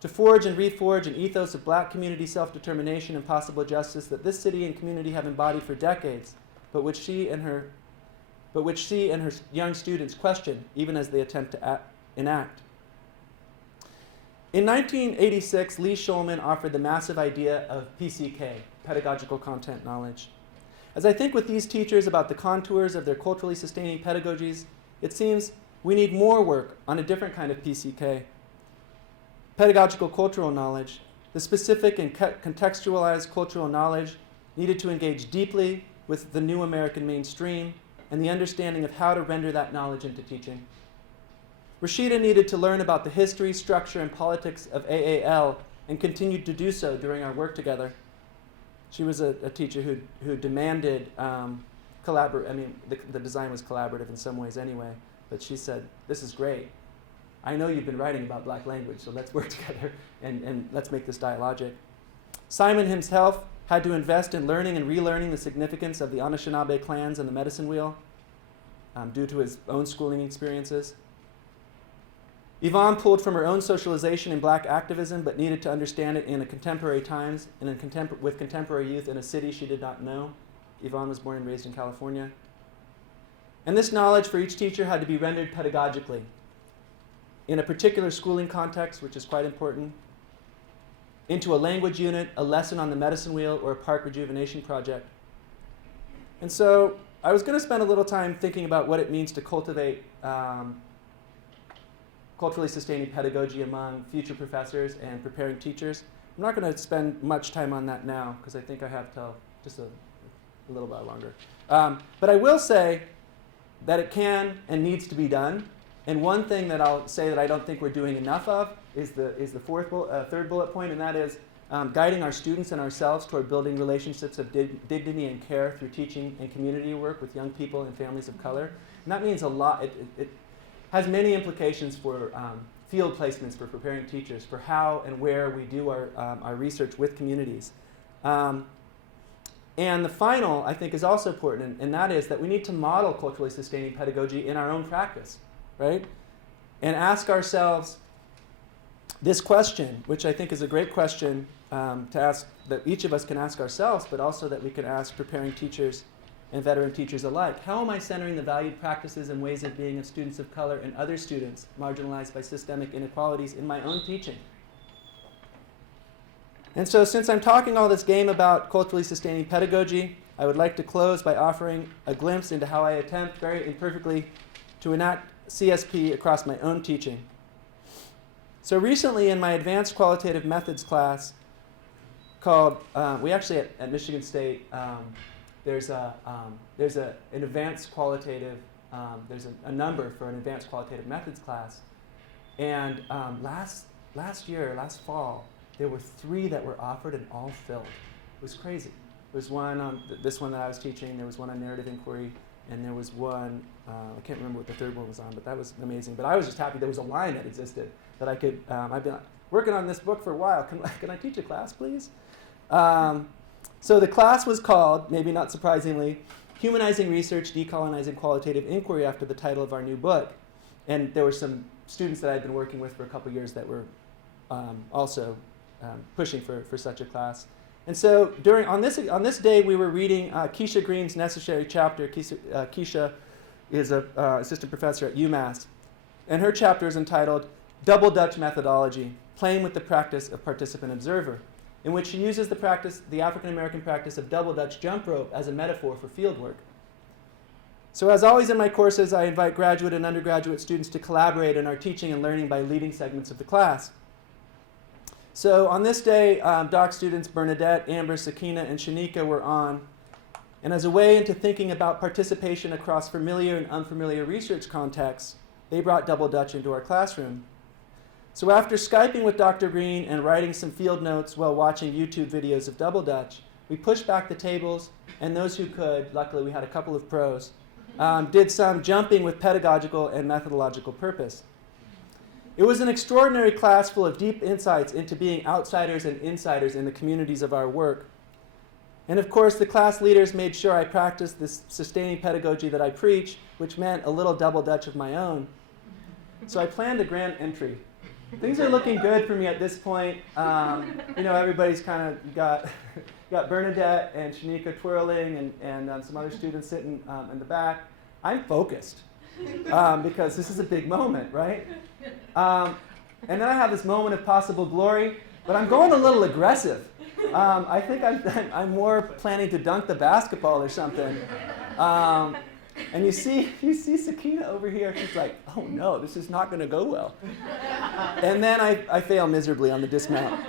to forge and reforge an ethos of black community self-determination and possible justice that this city and community have embodied for decades, but which she and her young students question even as they attempt to enact. In 1986, Lee Shulman offered the massive idea of PCK, pedagogical content knowledge. As I think with these teachers about the contours of their culturally sustaining pedagogies, it seems we need more work on a different kind of PCK, pedagogical cultural knowledge, the specific and contextualized cultural knowledge needed to engage deeply with the new American mainstream and the understanding of how to render that knowledge into teaching. Rashida needed to learn about the history, structure, and politics of AAL and continued to do so during our work together. She was a teacher who demanded the design was collaborative in some ways anyway, but she said, this is great. I know you've been writing about black language, so let's work together and let's make this dialogic. Simon himself had to invest in learning and relearning the significance of the Anishinaabe clans and the medicine wheel due to his own schooling experiences. Yvonne pulled from her own socialization in black activism, but needed to understand it in a contemporary times and with contemporary youth in a city she did not know. Yvonne was born and raised in California. And this knowledge for each teacher had to be rendered pedagogically in a particular schooling context, which is quite important, into a language unit, a lesson on the medicine wheel, or a park rejuvenation project. And so I was going to spend a little time thinking about what it means to cultivate culturally sustaining pedagogy among future professors and preparing teachers. I'm not going to spend much time on that now, because I think I have till just a little bit longer. But I will say that it can and needs to be done. And one thing that I'll say that I don't think we're doing enough of is the third bullet point, and that is guiding our students and ourselves toward building relationships of dignity and care through teaching and community work with young people and families of color. And that means a lot. It has many implications for field placements for preparing teachers, for how and where we do our research with communities. And the final, I think, is also important, and that is that we need to model culturally sustaining pedagogy in our own practice, right? And ask ourselves this question, which I think is a great question to ask, that each of us can ask ourselves, but also that we can ask preparing teachers and veteran teachers alike. How am I centering the valued practices and ways of being of students of color and other students marginalized by systemic inequalities in my own teaching? And so since I'm talking all this game about culturally sustaining pedagogy, I would like to close by offering a glimpse into how I attempt very imperfectly to enact CSP across my own teaching. So recently in my advanced qualitative methods class called, we actually at Michigan State, there's an advanced qualitative, there's a number for an advanced qualitative methods class. And last fall, there were 3 that were offered and all filled. It was crazy. There was one on this one that I was teaching, there was one on narrative inquiry, and there was one, I can't remember what the third one was on, but that was amazing. But I was just happy there was a line that existed that I could, I've been working on this book for a while. Can I teach a class, please? So the class was called, maybe not surprisingly, Humanizing Research, Decolonizing Qualitative Inquiry, after the title of our new book. And there were some students that I'd been working with for a couple years that were also pushing for such a class. And so on this day, we were reading Keisha Green's necessary chapter. Keisha is an assistant professor at UMass. And her chapter is entitled Double Dutch Methodology, Playing with the Practice of Participant Observer, in which she uses the African-American practice of double Dutch jump rope as a metaphor for field work. So as always in my courses, I invite graduate and undergraduate students to collaborate in our teaching and learning by leading segments of the class. So on this day, doc students Bernadette, Amber, Sakina, and Shanika were on. And as a way into thinking about participation across familiar and unfamiliar research contexts, they brought double Dutch into our classroom. So after Skyping with Dr. Green and writing some field notes while watching YouTube videos of double Dutch, we pushed back the tables, and those who could, luckily we had a couple of pros, did some jumping with pedagogical and methodological purpose. It was an extraordinary class full of deep insights into being outsiders and insiders in the communities of our work. And of course, the class leaders made sure I practiced this sustaining pedagogy that I preach, which meant a little double Dutch of my own. So I planned a grand entry. Things are looking good for me at this point. Everybody's kind of got Bernadette and Shanika twirling and some other students sitting in the back. I'm focused because this is a big moment, right? And then I have this moment of possible glory, but I'm going a little aggressive. I think I'm more planning to dunk the basketball or something. And you see Sakina over here. She's like, oh no, this is not going to go well. And then I fail miserably on the dismount.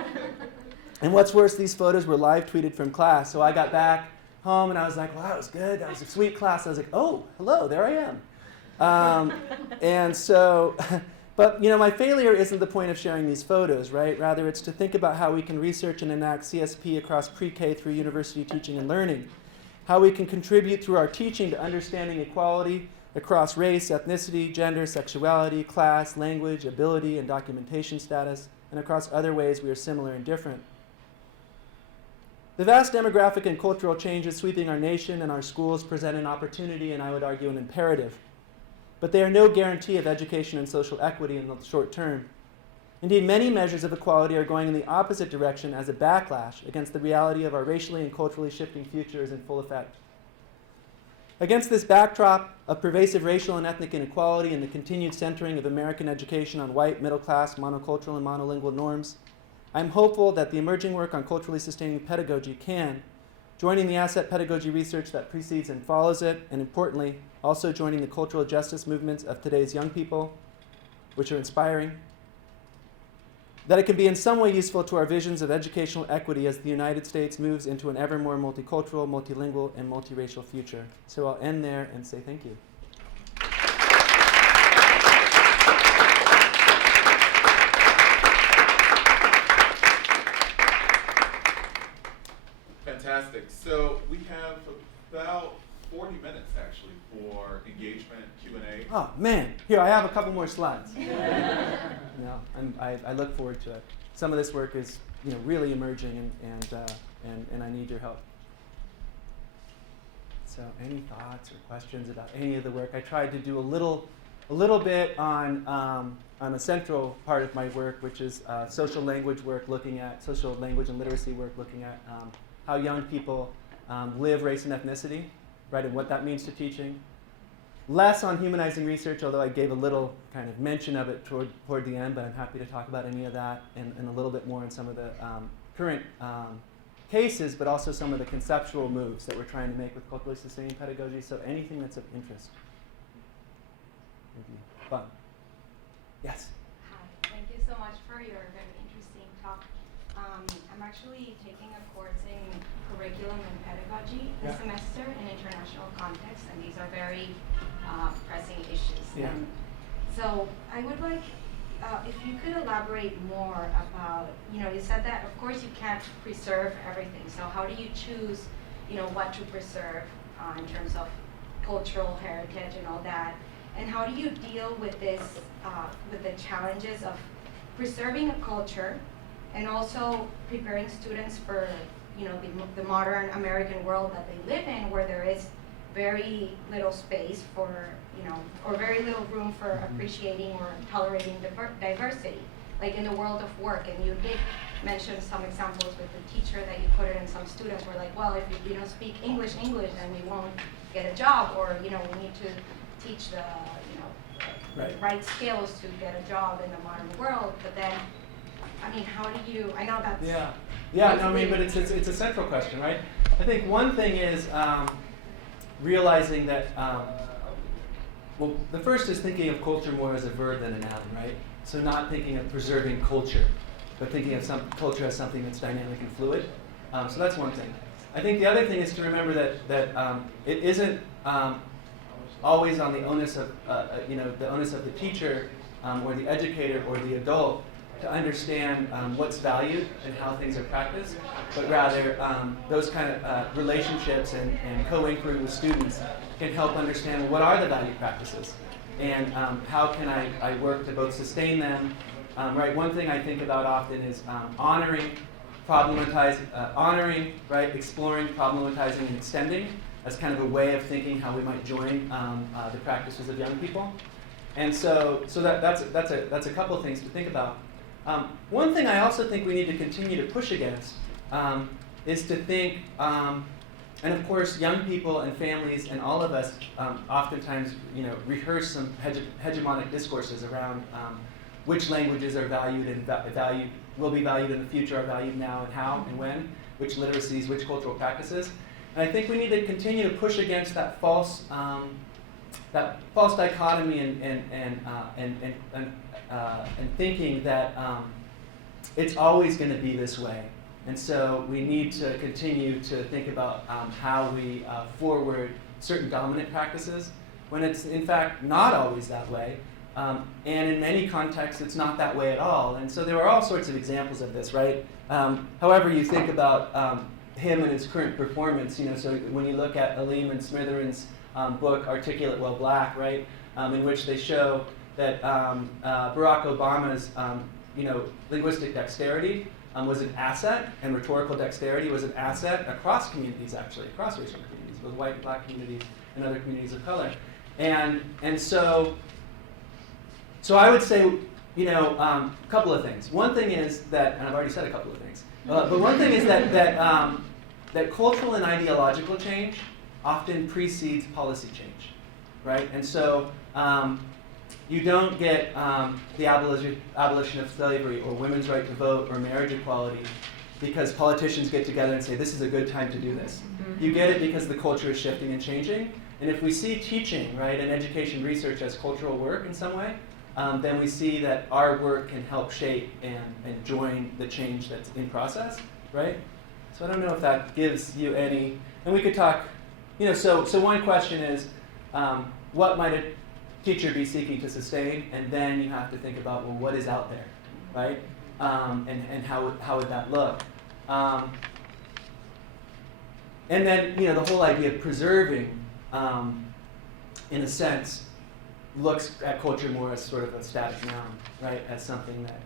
And what's worse, these photos were live tweeted from class. So I got back home and I was like, well, that was good. That was a sweet class. I was like, oh, hello, there I am. And so, but my failure isn't the point of sharing these photos, right? Rather, it's to think about how we can research and enact CSP across pre-K through university teaching and learning. how we can contribute through our teaching to understanding equality across race, ethnicity, gender, sexuality, class, language, ability, and documentation status, and across other ways we are similar and different. The vast demographic and cultural changes sweeping our nation and our schools present an opportunity and, I would argue, an imperative. But they are no guarantee of education and social equity in the short term. Indeed, many measures of equality are going in the opposite direction as a backlash against the reality of our racially and culturally shifting future is in full effect. Against this backdrop of pervasive racial and ethnic inequality and the continued centering of American education on white, middle-class, monocultural, and monolingual norms, I'm hopeful that the emerging work on culturally sustaining pedagogy can, joining the asset pedagogy research that precedes and follows it, and importantly, also joining the cultural justice movements of today's young people, which are inspiring, that it can be in some way useful to our visions of educational equity as the United States moves into an ever more multicultural, multilingual, and multiracial future. So I'll end there and say thank you. Fantastic. So we have about 40 minutes actually for engagement, Q&A. Oh man, here I have a couple more slides. No, I look forward to it. Some of this work is really emerging, and I need your help. So any thoughts or questions about any of the work? I tried to do a little bit on a central part of my work, which is social language work, looking at social language and literacy work, looking at how young people live race and ethnicity, right, and what that means to teaching. Less on humanizing research, although I gave a little kind of mention of it toward the end, but I'm happy to talk about any of that and a little bit more on some of the current cases, but also some of the conceptual moves that we're trying to make with culturally sustaining pedagogy. So anything that's of interest would be fun. Yes? Hi, thank you so much for your very interesting talk. I'm actually taking a course in curriculum and pedagogy this semester in international context, and these are very pressing issues. Yeah. And so I would like, if you could elaborate more about, you said that of course you can't preserve everything, so how do you choose, what to preserve in terms of cultural heritage and all that, and how do you deal with this, with the challenges of preserving a culture and also preparing students for the modern American world that they live in, where there is very little space for, or very little room for appreciating or tolerating diversity, like in the world of work. And you did mention some examples with the teacher that you put it in. Some students were like, well, if you don't speak English, then we won't get a job, or we need to teach the right skills to get a job in the modern world. But then, how do you? I know that's but it's a central question, right? I think one thing is realizing that. Well, the first is thinking of culture more as a verb than a noun, right? So not thinking of preserving culture, but thinking of culture as something that's dynamic and fluid. So that's one thing. I think the other thing is to remember that it isn't always on the onus of the onus of the teacher or the educator or the adult to understand what's valued and how things are practiced, but rather those kind of relationships and co-inquiry with students can help understand what are the value practices and how can I work to both sustain them. Right. One thing I think about often is honoring, exploring, problematizing, and extending as kind of a way of thinking how we might join the practices of young people. And so that's a couple of things to think about. One thing I also think we need to continue to push against is to think, and of course young people and families and all of us oftentimes rehearse some hegemonic discourses around which languages are valued and will be valued in the future, are valued now and how and when, which literacies, which cultural practices. And I think we need to continue to push against that false dichotomy and thinking that it's always going to be this way. And so we need to continue to think about how we forward certain dominant practices when it's in fact not always that way. And in many contexts, it's not that way at all. And so there are all sorts of examples of this, right? However you think about him and his current performance. So when you look at Aleem and Smitheren's book, Articulate While Black, right, in which they show that Barack Obama's, linguistic dexterity was an asset, and rhetorical dexterity was an asset across communities, actually, across racial communities, both white and black communities and other communities of color. And so I would say, a couple of things. One thing is that, and I've already said a couple of things, but one thing is that cultural and ideological change often precedes policy change, right? And so you don't get the abolition of slavery or women's right to vote or marriage equality because politicians get together and say, this is a good time to do this. You get it because the culture is shifting and changing. And if we see teaching, right, and education research as cultural work in some way, then we see that our work can help shape and join the change that's in process, right? So I don't know if that gives you any, and we could talk, so one question is, what might a teacher be seeking to sustain? And then you have to think about, well, what is out there, right? And how would that look? And then, the whole idea of preserving, in a sense, looks at culture more as sort of a static noun, right? As something that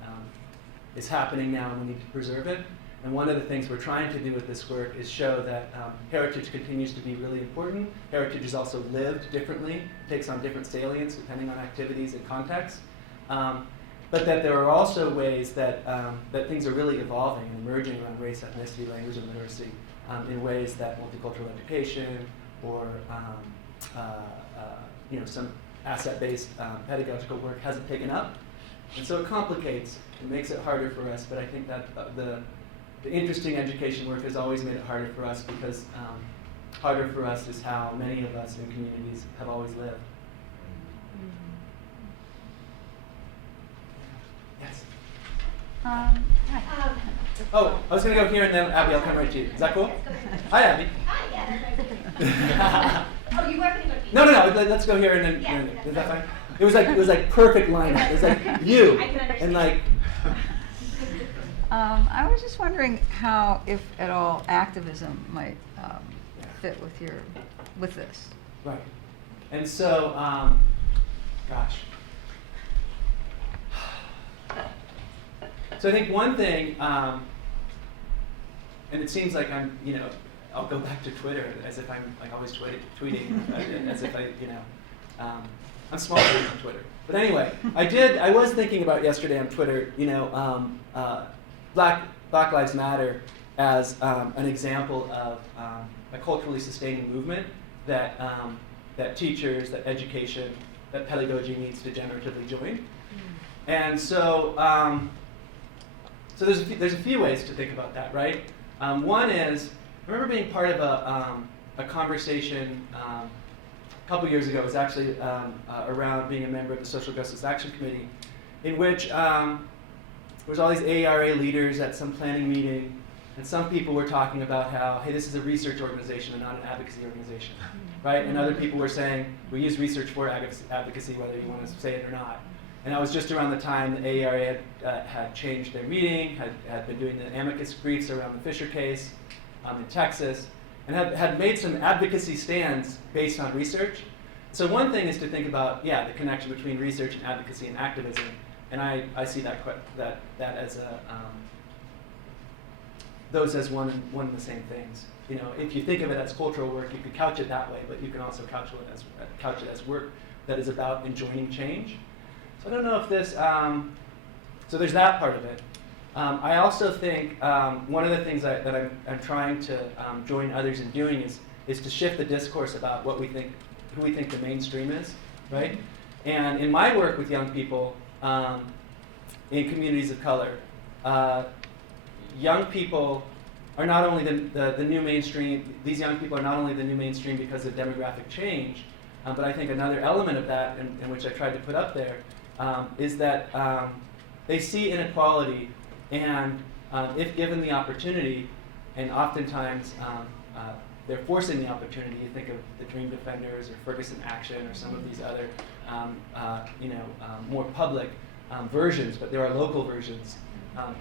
is happening now and we need to preserve it. And one of the things we're trying to do with this work is show that heritage continues to be really important. Heritage is also lived differently, takes on different salience depending on activities and context. But that there are also ways that things are really evolving and emerging around race, ethnicity, language, and literacy in ways that multicultural education or some asset-based pedagogical work hasn't taken up. And so it complicates, it makes it harder for us, but I think that the interesting education work has always made it harder for us because harder for us is how many of us in communities have always lived. Yes? Hi. Oh, I was going to go here and then Abby, I'll come right to you. Is that cool? Hi, Abby. Hi, yeah. Oh, you weren't going to go. No, let's go here and then. Yeah. Is that fine? It was like perfect lineup. It was like you I can understand. and like. I was just wondering how, if at all, activism might fit with this. Right. And so, gosh. So I think one thing, and it seems like I'm, I'll go back to Twitter as if I'm like always tweeting, as if I'm smaller on Twitter. But anyway, I was thinking about yesterday on Twitter, Black Lives Matter as an example of a culturally sustaining movement that teachers, that education, that pedagogy needs to generatively join. And so, so there's a few ways to think about that, right? One is, I remember being part of a conversation a couple years ago. It was actually around being a member of the Social Justice Action Committee, in which there was all these AERA leaders at some planning meeting, and some people were talking about how, hey, this is a research organization and not an advocacy organization, right? And other people were saying, we use research for advocacy, whether you want to say it or not. And that was just around the time the AERA had changed their meeting, had been doing the amicus briefs around the Fisher case in Texas, and had made some advocacy stands based on research. So one thing is to think about, the connection between research and advocacy and activism. And I see that as those as one and the same things. If you think of it as cultural work, you could couch it that way, but you can also couch it as work that is about enjoining change. So I don't know if this, so there's that part of it. I also think one of the things that I'm trying to join others in doing is to shift the discourse about who we think the mainstream is, right? And in my work with young people in communities of color, young people are not only the new mainstream. These young people are not only the new mainstream because of demographic change, but I think another element of that, in which I tried to put up there, is that they see inequality, and if given the opportunity, and oftentimes they're forcing the opportunity. You think of the Dream Defenders or Ferguson Action or some of these other more public versions, but there are local versions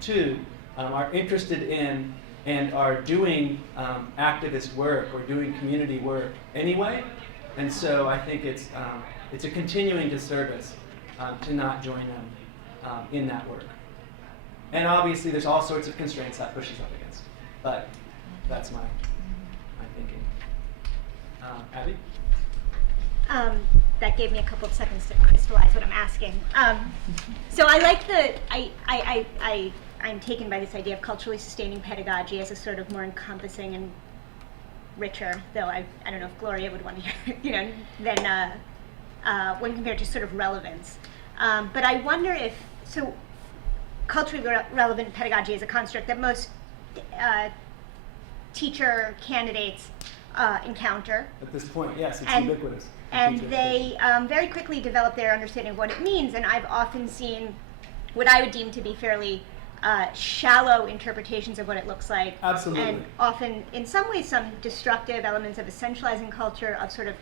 too, are interested in and are doing activist work or doing community work anyway. And so I think it's a continuing disservice to not join them in that work. And obviously there's all sorts of constraints that pushes up against. But that's my thinking. Abby? That gave me a couple of seconds to crystallize what I'm asking. So I like I'm taken by this idea of culturally sustaining pedagogy as a sort of more encompassing and richer, though I don't know if Gloria would want to hear, than when compared to sort of relevance. But I wonder if, so culturally relevant pedagogy is a construct that most teacher candidates encounter. At this point, yes, it's And- ubiquitous. And they very quickly develop their understanding of what it means, and I've often seen what I would deem to be fairly shallow interpretations of what it looks like. Absolutely. And often, in some ways, some destructive elements of essentializing culture, of sort of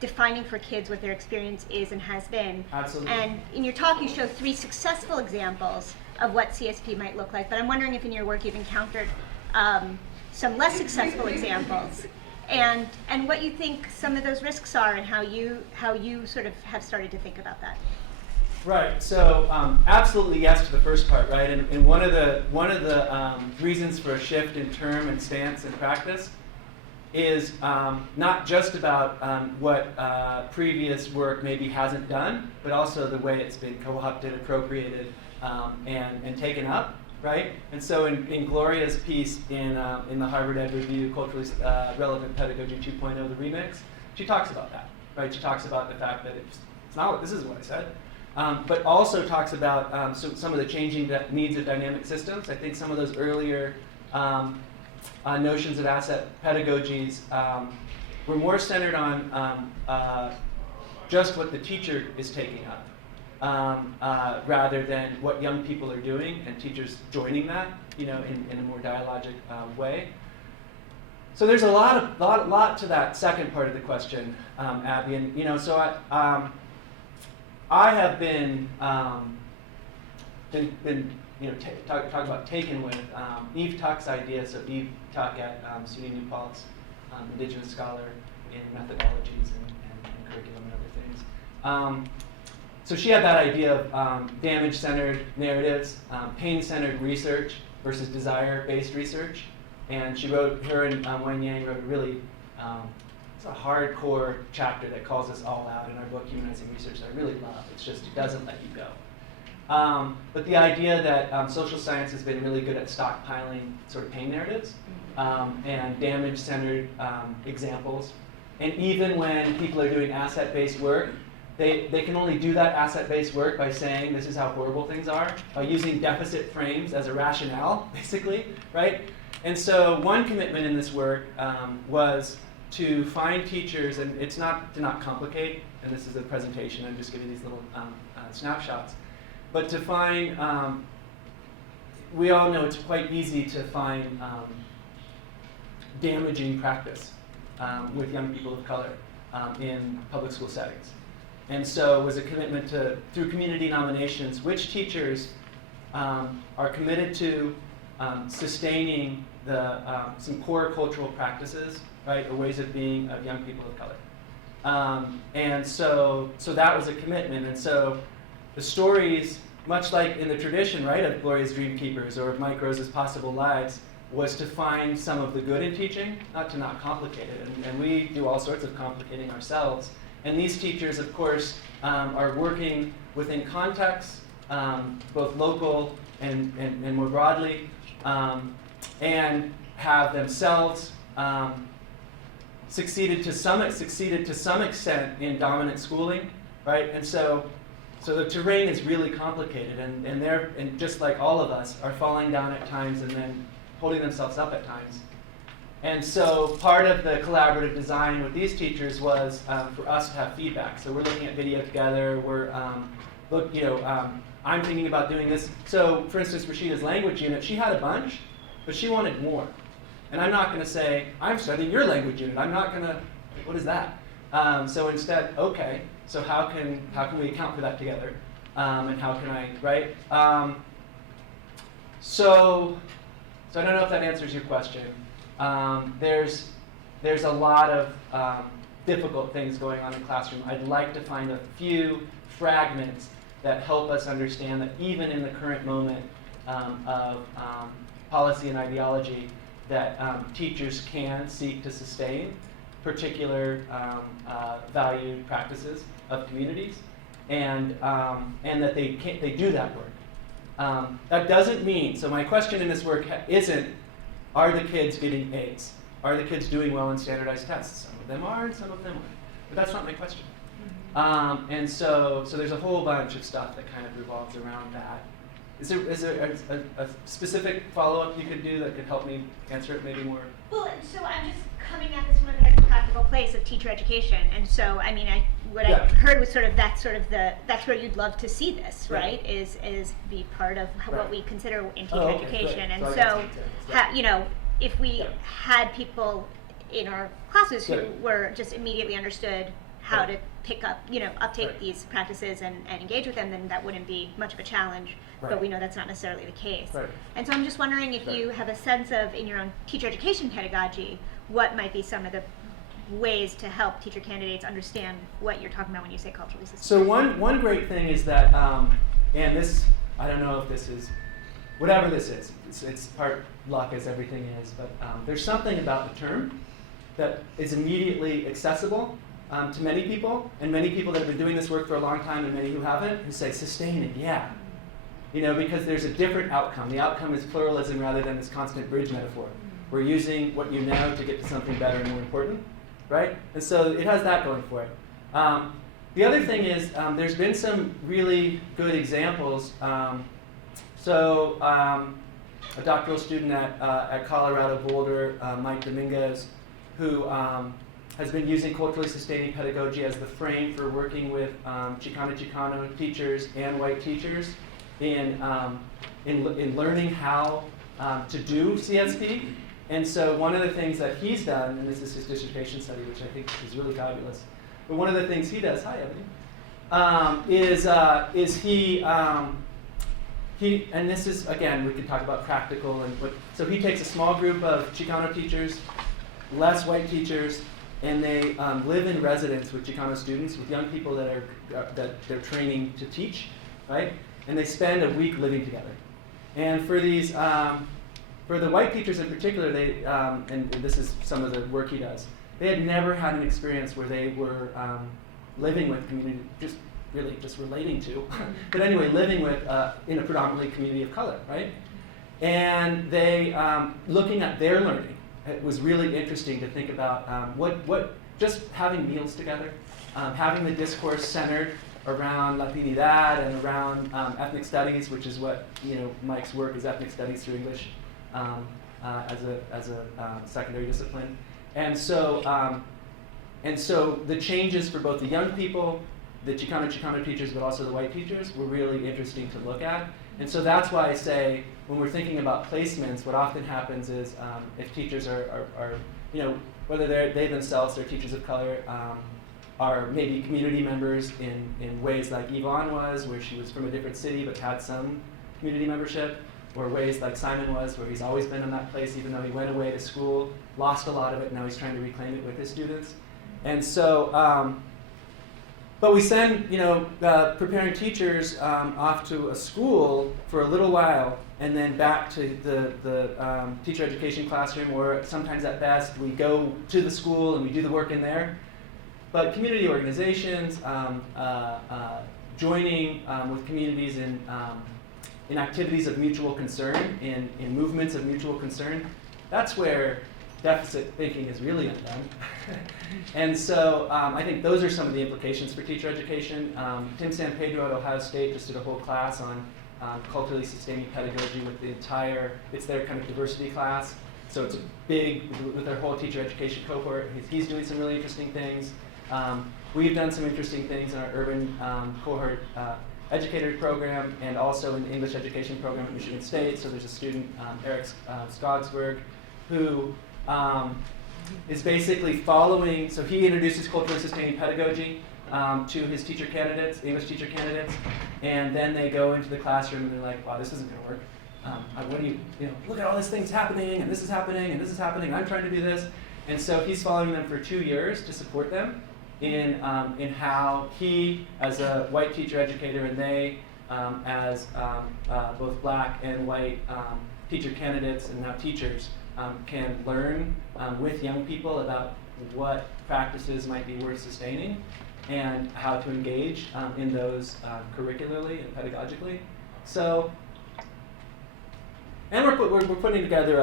defining for kids what their experience is and has been. Absolutely. And in your talk, you show 3 successful examples of what CSP might look like, but I'm wondering if in your work you've encountered some less successful examples, and what you think some of those risks are, and how you sort of have started to think about that. Right. So absolutely yes to the first part, right? And one of the reasons for a shift in term and stance and practice is not just about what previous work maybe hasn't done, but also the way it's been co-opted, appropriated, and taken up, right? And so in Gloria's piece in the Harvard Ed Review, Culturally Relevant Pedagogy 2.0, the remix, she talks about that, right? She talks about the fact that it's not what this is what I said. But also talks about some of the changing needs of dynamic systems. I think some of those earlier notions of asset pedagogies were more centered on just what the teacher is taking up, rather than what young people are doing and teachers joining that, in a more dialogic way. So there's a lot to that second part of the question, Abby, and so I have been talk about taken with Eve Tuck's idea. So Eve Tuck at SUNY New Paltz, indigenous scholar in methodologies and curriculum and other things. So she had that idea of damage-centered narratives, pain-centered research versus desire-based research, and she wrote, her and Wen Yang wrote a really it's a hardcore chapter that calls us all out in our book, Humanizing Research, that I really love. It's just, it doesn't let you go. But the idea that social science has been really good at stockpiling sort of pain narratives and damage-centered examples. And even when people are doing asset-based work, they can only do that asset-based work by saying this is how horrible things are, by using deficit frames as a rationale, basically, right? And so one commitment in this work was to find teachers, and it's not to not complicate, and this is a presentation, I'm just giving these little snapshots, but to find, we all know it's quite easy to find damaging practice with young people of color in public school settings. And so it was a commitment to, through community nominations, which teachers are committed to sustaining some core cultural practices, right, or ways of being of young people of color. And so that was a commitment. And so the stories, much like in the tradition, right, of Gloria's Dream Keepers or of Mike Rose's Possible Lives, was to find some of the good in teaching, not to not complicate it. And we do all sorts of complicating ourselves. And these teachers, of course, are working within contexts, both local and more broadly, and have themselves succeeded to some extent in dominant schooling, right? And so the terrain is really complicated, and they're, and just like all of us, are falling down at times and then holding themselves up at times. And so part of the collaborative design with these teachers was for us to have feedback. So we're looking at video together. We're I'm thinking about doing this. So for instance, Rashida's language unit, she had a bunch, but she wanted more. And I'm not going to say, I'm studying your language unit. I'm not going to, what is that? So instead, okay, so how can we account for that together? And how can I, right? So So I don't know if that answers your question. There's a lot of difficult things going on in the classroom. I'd like to find a few fragments that help us understand that even in the current moment of policy and ideology, that teachers can seek to sustain particular valued practices of communities, and that they do that work. That doesn't mean, so my question in this work isn't, are the kids getting A's? Are the kids doing well in standardized tests? Some of them are, and some of them aren't. But that's not my question. And so there's a whole bunch of stuff that kind of revolves around that. Is there a specific follow-up you could do that could help me answer it maybe more? Well, so I'm just coming at this from a very practical place of teacher education, and so I mean, what I heard was that's where you'd love to see this, right? Is be part of what we consider in teacher education, and so if we had people in our classes who were just immediately understood how to pick up, uptake these practices and engage with them, then that wouldn't be much of a challenge. But we know that's not necessarily the case. And so I'm just wondering if you have a sense of, in your own teacher education pedagogy, what might be some of the ways to help teacher candidates understand what you're talking about when you say culturally sustainable. So one great thing is that, and this, I don't know if this is, whatever this is, it's part luck as everything is, but there's something about the term that is immediately accessible to many people, and many people that have been doing this work for a long time and many who haven't, who say sustaining, because there's a different outcome. The outcome is pluralism rather than this constant bridge metaphor. We're using what you know to get to something better and more important, right? And so it has that going for it. The other thing is there's been some really good examples. A doctoral student at Colorado Boulder, Mike Dominguez, who has been using culturally sustaining pedagogy as the frame for working with Chicano teachers and white teachers in learning how to do CSP. And so one of the things that he's done, and this is his dissertation study, which I think is really fabulous, but one of the things he does, hi Ebony, is he, and this is, again, we could talk about practical, so he takes a small group of Chicano teachers, less white teachers, and they live in residence with Chicano students, with young people that they're training to teach, right? And they spend a week living together. And for these, for the white teachers in particular, they, and this is some of the work he does, they had never had an experience where they were living with community, just relating to, but anyway, living with, in a predominantly community of color, right? And they, looking at their learning, it was really interesting to think about just having meals together, having the discourse centered around Latinidad and around ethnic studies, which is what Mike's work is, ethnic studies through English as a secondary discipline, and so the changes for both the young people, the Chicano teachers, but also the white teachers, were really interesting to look at. And so that's why I say, when we're thinking about placements, what often happens is if teachers are whether they themselves are teachers of color, are maybe community members in ways like Yvonne was, where she was from a different city but had some community membership, or ways like Simon was, where he's always been in that place even though he went away to school, lost a lot of it, now he's trying to reclaim it with his students. And so, but we send, preparing teachers off to a school for a little while, and then back to the teacher education classroom, or sometimes at best we go to the school and we do the work in there. But community organizations, joining with communities in activities of mutual concern, in movements of mutual concern, that's where deficit thinking is really undone. And so I think those are some of the implications for teacher education. Tim San Pedro at Ohio State just did a whole class on culturally sustaining pedagogy with it's their kind of diversity class. So it's a big, with their whole teacher education cohort. He's doing some really interesting things. We've done some interesting things in our urban cohort educator program, and also in the English education program at Michigan State. So there's a student, Eric Skogsberg, who is basically following, so he introduces culturally sustaining pedagogy to his teacher candidates, English teacher candidates, and then they go into the classroom and they're like, wow, this isn't going to work. what do you look at all these things happening, and this is happening, and this is happening, and I'm trying to do this. And so he's following them for 2 years to support them in how he, as a white teacher educator, and they, as both black and white teacher candidates and now teachers, can learn with young people about what practices might be worth sustaining and how to engage in those curricularly and pedagogically. So, and we're putting together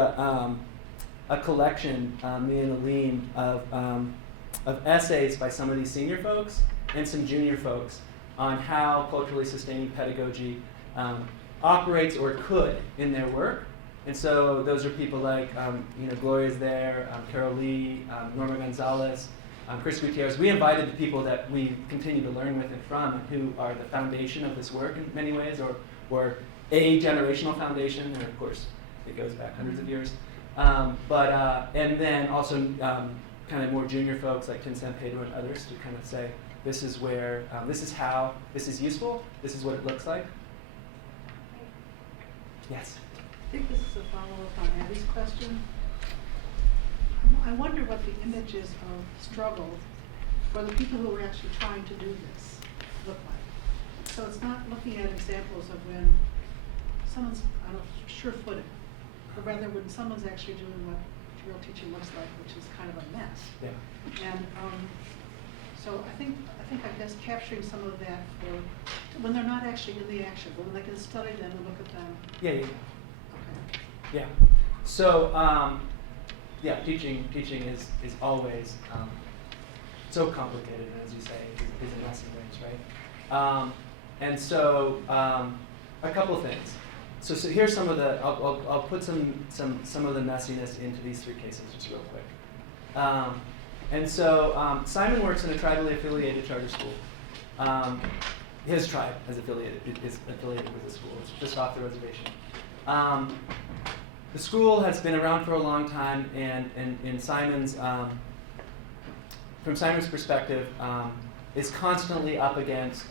a collection, me and Aline, of essays by some of these senior folks and some junior folks on how culturally sustaining pedagogy operates or could in their work. And so those are people like, Gloria's there, Carol Lee, Norma Gonzalez, Chris Gutierrez. We invited the people that we continue to learn with and from, who are the foundation of this work in many ways, or a generational foundation, and of course it goes back hundreds of years. And then also kind of more junior folks like Tim San Pedro and others to kind of say, this is where, this is how, this is useful, this is what it looks like. Yes? I think this is a follow-up on Abby's question. I wonder what the images of struggle for the people who are actually trying to do this look like. So it's not looking at examples of when someone's sure-footed, but rather when someone's actually doing what real teaching looks like, which is kind of a mess. Yeah. And so I guess capturing some of that for when they're not actually in the action, but when they can study them and look at them. Yeah. Okay. Yeah. So, teaching is always so complicated, and as you say, is a mess in ways, right? And so, a couple of things. So here's some of the. I'll put some of the messiness into these 3 cases just real quick. And so Simon works in a tribally affiliated charter school. His tribe is affiliated with the school. It's just off the reservation. The school has been around for a long time, and in Simon's, from Simon's perspective, is constantly up against,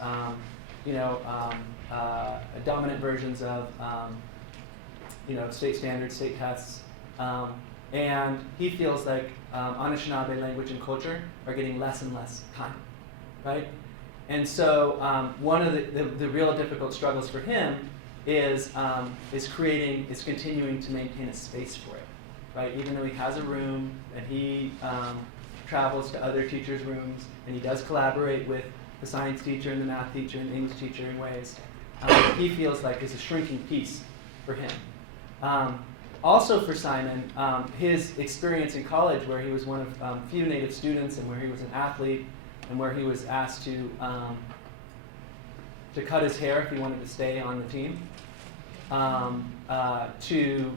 dominant versions of, state standards, state tests, and he feels like Anishinaabe language and culture are getting less and less time, right? And so one of the real difficult struggles for him is continuing to maintain a space for it, right? Even though he has a room and he travels to other teachers' rooms and he does collaborate with the science teacher and the math teacher and the English teacher in ways, he feels like it's a shrinking piece for him. Also for Simon, his experience in college, where he was one of few Native students and where he was an athlete and where he was asked to cut his hair if he wanted to stay on the team, to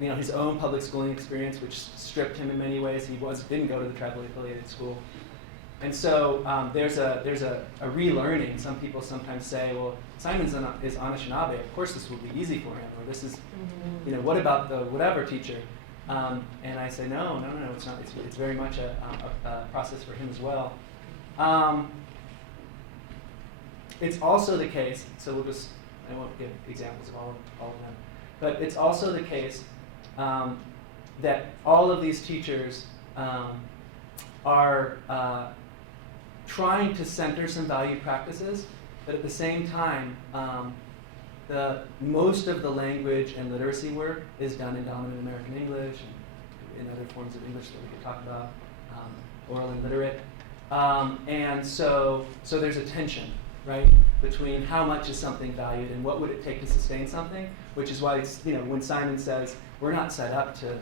his own public schooling experience, which stripped him in many ways. He didn't go to the tribally affiliated school. And so there's a relearning. Some people sometimes say, well, Simon is Anishinaabe, of course this will be easy for him, or this is, what about the whatever teacher? And I say, no, it's not. It's very much a process for him as well. It's also the case, so I won't give examples of all of them, but it's also the case that all of these teachers are trying to center some value practices, but at the same time, most of the language and literacy work is done in dominant American English and in other forms of English that we could talk about, oral and literate. And so there's a tension, right, between how much is something valued and what would it take to sustain something, which is why it's, when Simon says we're not set up to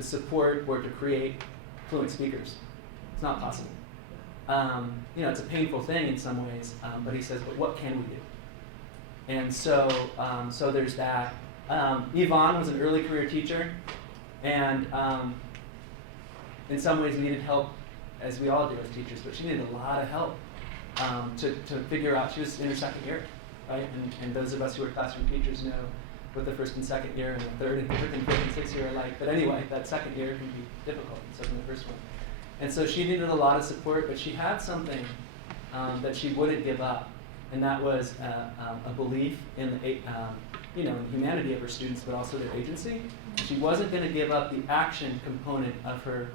support or to create fluent speakers. It's not possible. It's a painful thing in some ways, but he says, but what can we do? And so there's that. Yvonne was an early career teacher, and in some ways needed help, as we all do as teachers, but she needed a lot of help to figure out. She was in her 2nd year, right? And those of us who are classroom teachers know what the 1st and 2nd year and the 3rd and 4th and 5th and 6th year are like. But anyway, that 2nd year can be difficult, and so can the 1st one. And so she needed a lot of support, but she had something that she wouldn't give up, and that was a belief in the in the humanity of her students, but also their agency. She wasn't going to give up the action component of her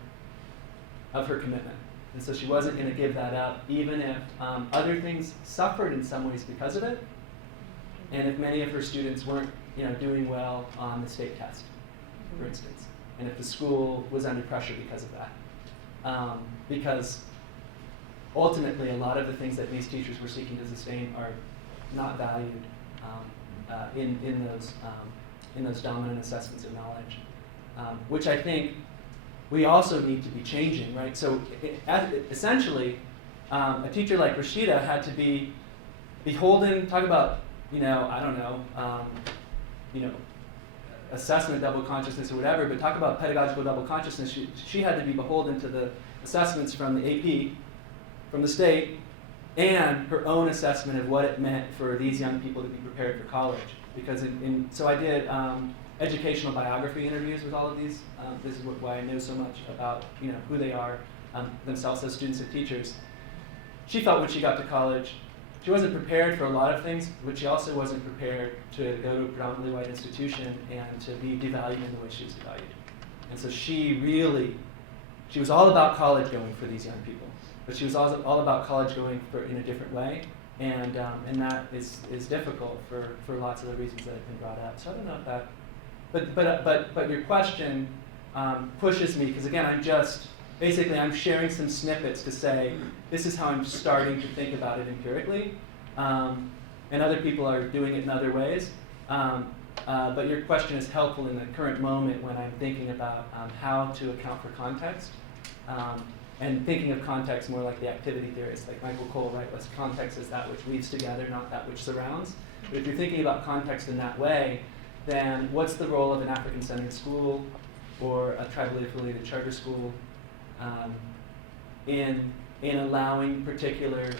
commitment, and so she wasn't going to give that up, even if other things suffered in some ways because of it, and if many of her students weren't doing well on the state test, for instance, and if the school was under pressure because of that, because ultimately a lot of the things that these teachers were seeking to sustain are not valued in those dominant assessments of knowledge, which I think we also need to be changing, right? So essentially, a teacher like Rashida had to be beholden. Talk about assessment double consciousness or whatever, but talk about pedagogical double consciousness. She had to be beholden to the assessments from the AP, from the state, and her own assessment of what it meant for these young people to be prepared for college. Because so I did educational biography interviews with all of these. This is why I know so much about who they are themselves as students and teachers. She felt when she got to college, she wasn't prepared for a lot of things, but she also wasn't prepared to go to a predominantly white institution and to be devalued in the way she was devalued. And so she was all about college going for these young people, but she was also all about college going in a different way. And that is difficult for lots of the reasons that have been brought up. So I don't know if that, but your question pushes me, because again, I'm sharing some snippets to say, this is how I'm starting to think about it empirically, and other people are doing it in other ways. But your question is helpful in the current moment when I'm thinking about how to account for context. And thinking of context more like the activity theorists, like Michael Cole, right? What's context is that which weaves together, not that which surrounds. But if you're thinking about context in that way, then what's the role of an African-centered school or a tribally affiliated charter school in allowing particular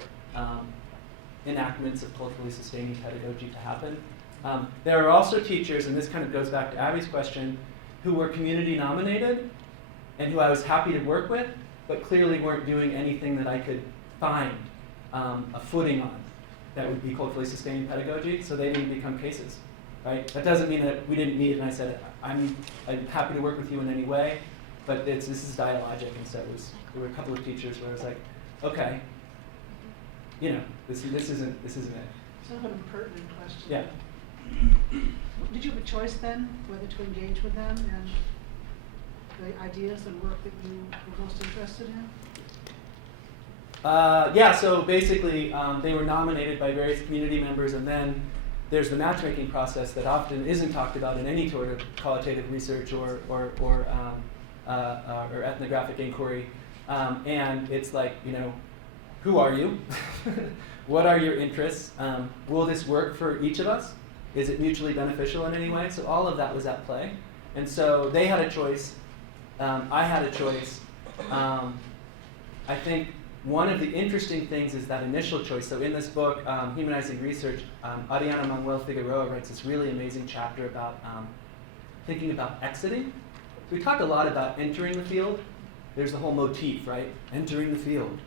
enactments of culturally sustaining pedagogy to happen? There are also teachers, and this kind of goes back to Abby's question, who were community nominated and who I was happy to work with, but clearly weren't doing anything that I could find a footing on that would be culturally sustaining pedagogy, so they didn't become cases, right? That doesn't mean that we didn't meet and I said, I'm happy to work with you in any way, but this is dialogic, and so there were a couple of teachers where I was like, okay, this isn't it. Sort of an impertinent question. Yeah. Did you have a choice then whether to engage with them and the ideas and work that you were most interested in? So basically they were nominated by various community members, and then there's the matchmaking process that often isn't talked about in any sort of qualitative research or ethnographic inquiry. And it's like, who are you? What are your interests? Will this work for each of us? Is it mutually beneficial in any way? So all of that was at play. And so they had a choice. I had a choice. I think one of the interesting things is that initial choice. So in this book, Humanizing Research, Ariana Manuel Figueroa writes this really amazing chapter about thinking about exiting. So we talk a lot about entering the field. There's the whole motif, right? Entering the field.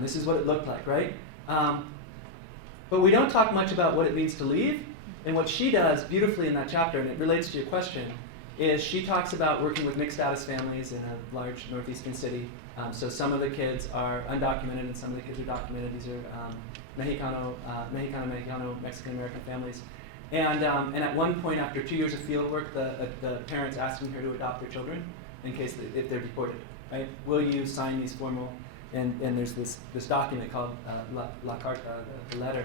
This is what it looked like, right? But we don't talk much about what it means to leave. And what she does beautifully in that chapter, and it relates to your question, is she talks about working with mixed status families in a large northeastern city. So some of the kids are undocumented and some of the kids are documented. These are Mexicano, Mexican-American families. And at one point, after 2 years of field work, the parents asking her to adopt their children in case if they're deported, right? Will you sign these formal, and there's this document called La Carta, the letter.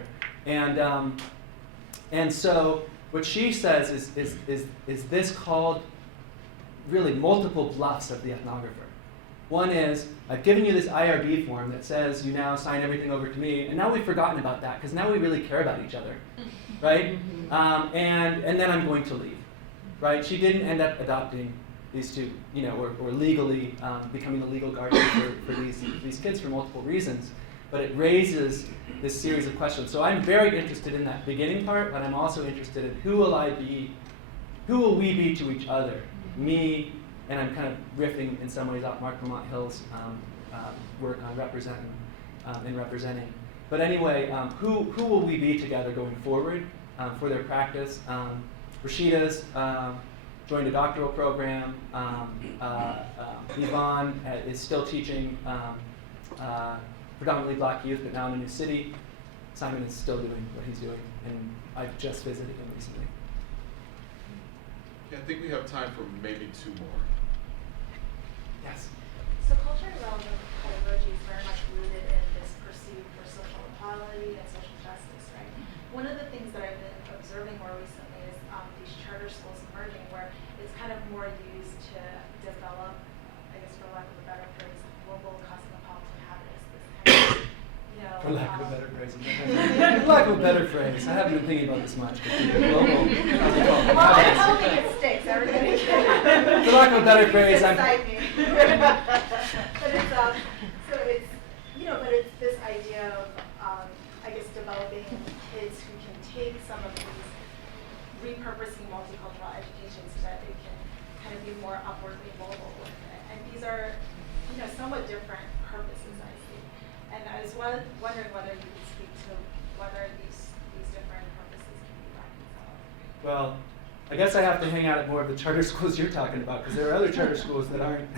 And so what she says is this called really multiple bluffs of the ethnographer. One is, I've given you this IRB form that says you now sign everything over to me, and now we've forgotten about that because now we really care about each other, right? And then I'm going to leave, right? She didn't end up adopting these two, or legally becoming the legal guardian for these kids for multiple reasons. But it raises this series of questions. So I'm very interested in that beginning part, but I'm also interested in who will we be to each other? Me, and I'm kind of riffing in some ways off Mark Lamont Hill's work on representing. But anyway, who will we be together going forward for their practice? Rashida's joined a doctoral program. Yvonne is still teaching predominantly Black youth, but now in a new city. Simon is still doing what he's doing, and I just visited him recently. Yeah, I think we have time for maybe 2 more. Yes. So culturally relevant pedagogy is very much rooted in this pursuit for social equality and social justice, right? One of the things that I've been observing more recently is these charter schools emerging where it's kind of more used to develop, I guess for lack of a better phrase, global cosmopolitan habits, this kind of, you know, For lack of a better phrase. For lack of a better phrase. I haven't been thinking about this much. But global. well, I'm hoping it sticks. Everybody can. For lack of a better phrase, I'm. But it's so it's but it's this idea of I guess developing kids who can take some of these repurposing multicultural education so that they can kind of be more upwardly mobile with it. And these are somewhat different purposes I see. And I was wondering whether you could speak to whether these different purposes can be reconciled. Well, I guess I have to hang out at more of the charter schools you're talking about, because there are other charter schools that aren't.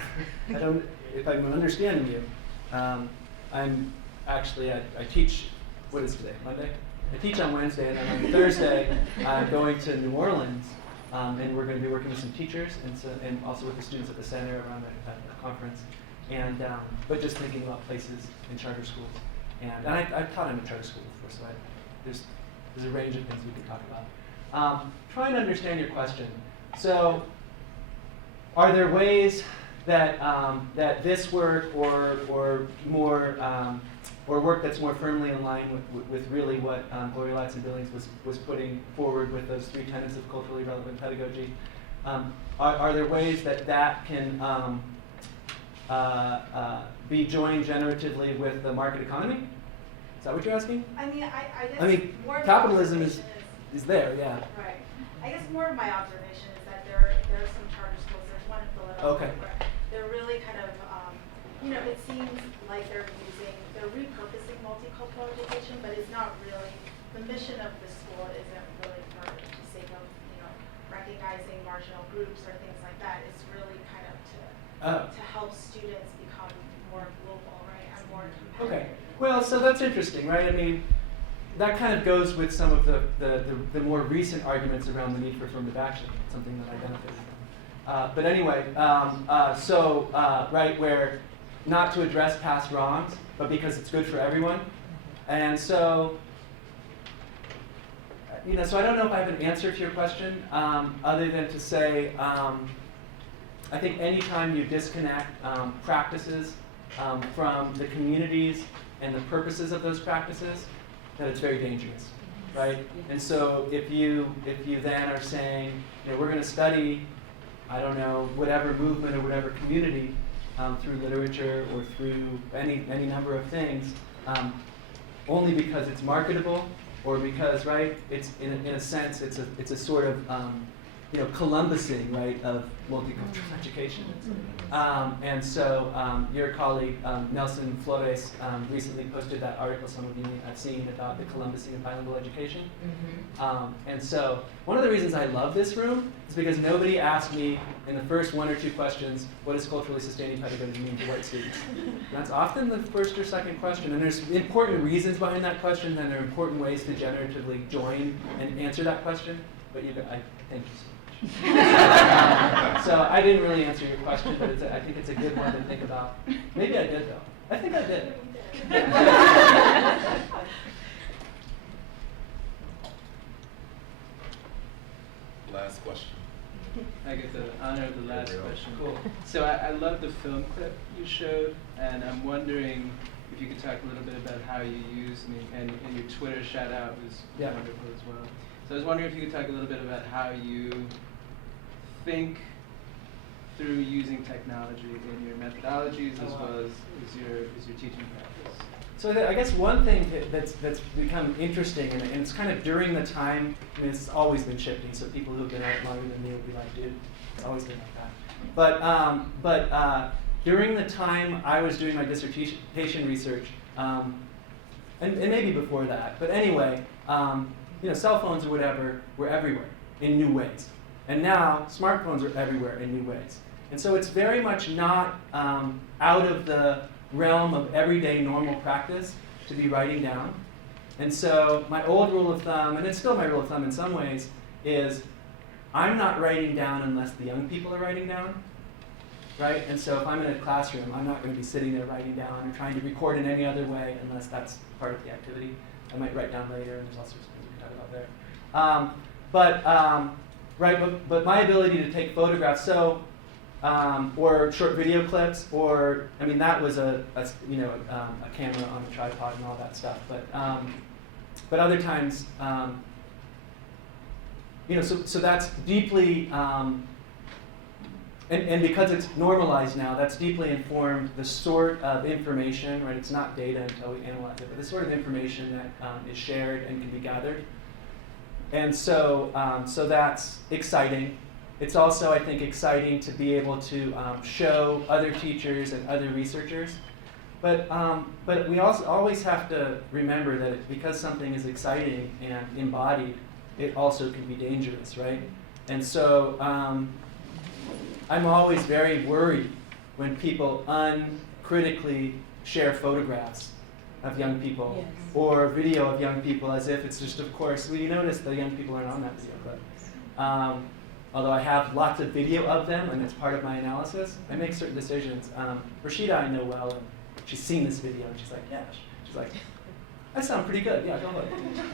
If I'm understanding you, I'm actually I teach. What is today? Monday. I teach on Wednesday, and then on Thursday I'm going to New Orleans, and we're going to be working with some teachers and also with the students at the center around a conference, and but just thinking about places in charter schools, and I've taught in a charter school before, so there's a range of things we can talk about. Trying to understand your question. So, are there ways that that this work or more or work that's more firmly in line with really what Gloria Latson-Billings was putting forward with those 3 tenets of culturally relevant pedagogy? Are there ways that can be joined generatively with the market economy? Is that what you're asking? I mean, I guess I mean, more capitalism is there, yeah. Right. I guess more of my observation is that there are some charter schools. There's one in Philadelphia Okay. where they're really kind of, it seems like they're repurposing multicultural education, but it's not really, the mission of the school isn't really for the sake of, recognizing marginal groups or things like that. It's really kind of to help students become more global, right, and more competitive. Okay. Well, so that's interesting, right? I mean, that kind of goes with some of the more recent arguments around the need for affirmative action, something that I benefited from. But anyway, right, where not to address past wrongs, but because it's good for everyone. And so, so I don't know if I have an answer to your question, other than to say, I think anytime you disconnect practices from the communities and the purposes of those practices, that it's very dangerous, right? And so if you then are saying, we're going to study, I don't know, whatever movement or whatever community through literature or through any number of things, only because it's marketable or because, right, it's in a sense it's a sort of Columbusing, right, of multicultural education. And so your colleague, Nelson Flores, recently posted that article some of you have seen about the Columbusing of bilingual education. And so one of the reasons I love this room is because nobody asked me in the first 1 or 2 questions, what does culturally sustaining pedagogy mean to white students? And that's often the first or second question. And there's important reasons behind that question, and there are important ways to generatively join and answer that question. But I thank you so much. So I didn't really answer your question, but I think it's a good one to think about. Maybe I did, though. I think I did. Last question. I get the honor of the last Gabriel. question. Cool. So I love the film clip you showed, and I'm wondering if you could talk a little bit about how you use, and your Twitter shout out was wonderful as well. So I was wondering if you could talk a little bit about how you think through using technology in your methodologies as well as your teaching practice. So I guess one thing that's become interesting, and it's kind of during the time, I mean, it's always been shifting, so people who have been at it longer than me will be like, dude, it's always been like that. But during the time I was doing my dissertation research, and maybe before that. But anyway, cell phones or whatever were everywhere in new ways. And now smartphones are everywhere in new ways. And so it's very much not out of the realm of everyday normal practice to be writing down. And so my old rule of thumb, and it's still my rule of thumb in some ways, is I'm not writing down unless the young people are writing down, right? And so if I'm in a classroom, I'm not going to be sitting there writing down or trying to record in any other way unless that's part of the activity. I might write down later, and there's all sorts of things we can talk about there. But my ability to take photographs, or short video clips, or that was a camera on a tripod and all that stuff. But other times, so that's deeply, and because it's normalized now, that's deeply informed the sort of information, right? It's not data until we analyze it, but the sort of information that is shared and can be gathered. And so that's exciting. It's also, I think, exciting to be able to show other teachers and other researchers. But we also always have to remember that because something is exciting and embodied, it also can be dangerous, right? And so I'm always very worried when people uncritically share photographs of young people, yes, or video of young people as if it's just, of course, well, you notice the young people aren't on that video clip. Although I have lots of video of them, and it's part of my analysis, I make certain decisions. Rashida I know well, and she's seen this video, and she's like, yeah. She's like, I sound pretty good, yeah, go look.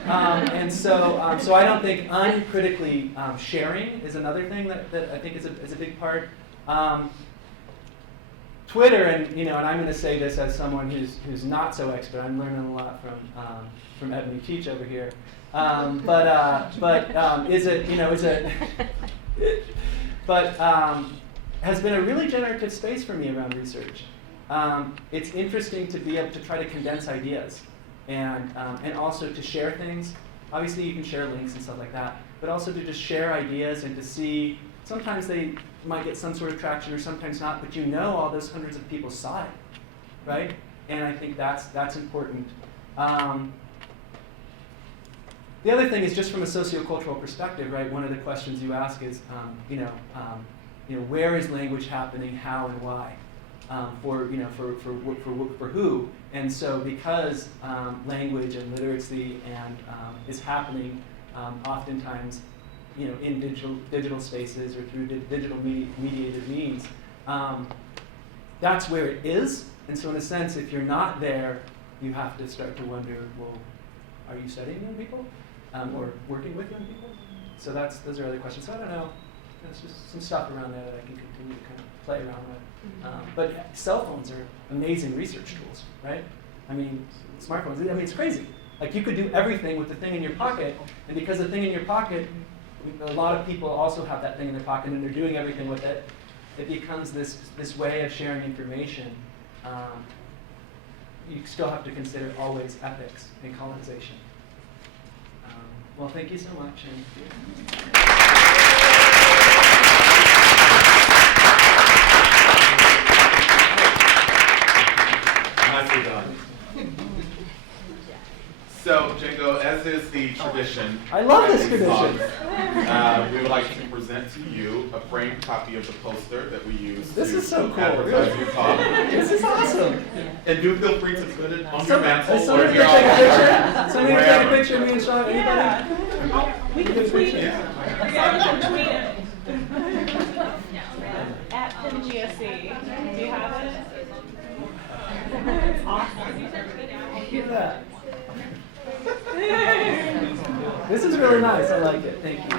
And so I don't think uncritically sharing is another thing that I think is a big part. Twitter, and I'm going to say this as someone who's not so expert. I'm learning a lot from Ebony Teach over here. Has been a really generative space for me around research. It's interesting to be able to try to condense ideas and also to share things. Obviously, you can share links and stuff like that, but also to just share ideas and to see. Sometimes they might get some sort of traction, or sometimes not. But all those hundreds of people saw it, right? And I think that's important. The other thing is just from a sociocultural perspective, right? One of the questions you ask is, where is language happening, how and why, for who? And so because language and literacy and is happening oftentimes, in digital spaces or through digital mediated means, that's where it is. And so in a sense, if you're not there, you have to start to wonder, well, are you studying young people? Or working with young people? So those are other questions. So I don't know. There's just some stuff around there that I can continue to kind of play around with. But cell phones are amazing research tools, right? Smartphones, it's crazy. Like you could do everything with the thing in your pocket, and because the thing in your pocket, a lot of people also have that thing in their pocket and they're doing everything with it, it becomes this way of sharing information. You still have to consider always ethics and colonization. Well, thank you so much. Nicely done. So, Django, as is the tradition, I love this tradition. We would like to present to you a framed copy of the poster that we use This to is so cool, advertise really. your talk. This is awesome. And do feel free to put it on your mantle. Somebody or can take a picture. wherever. Somebody can take a picture of me and Shaun. Anybody? We can tweet it. At Penn GSE. Do you have it? Look at that. This is really nice. I like it. Thank you.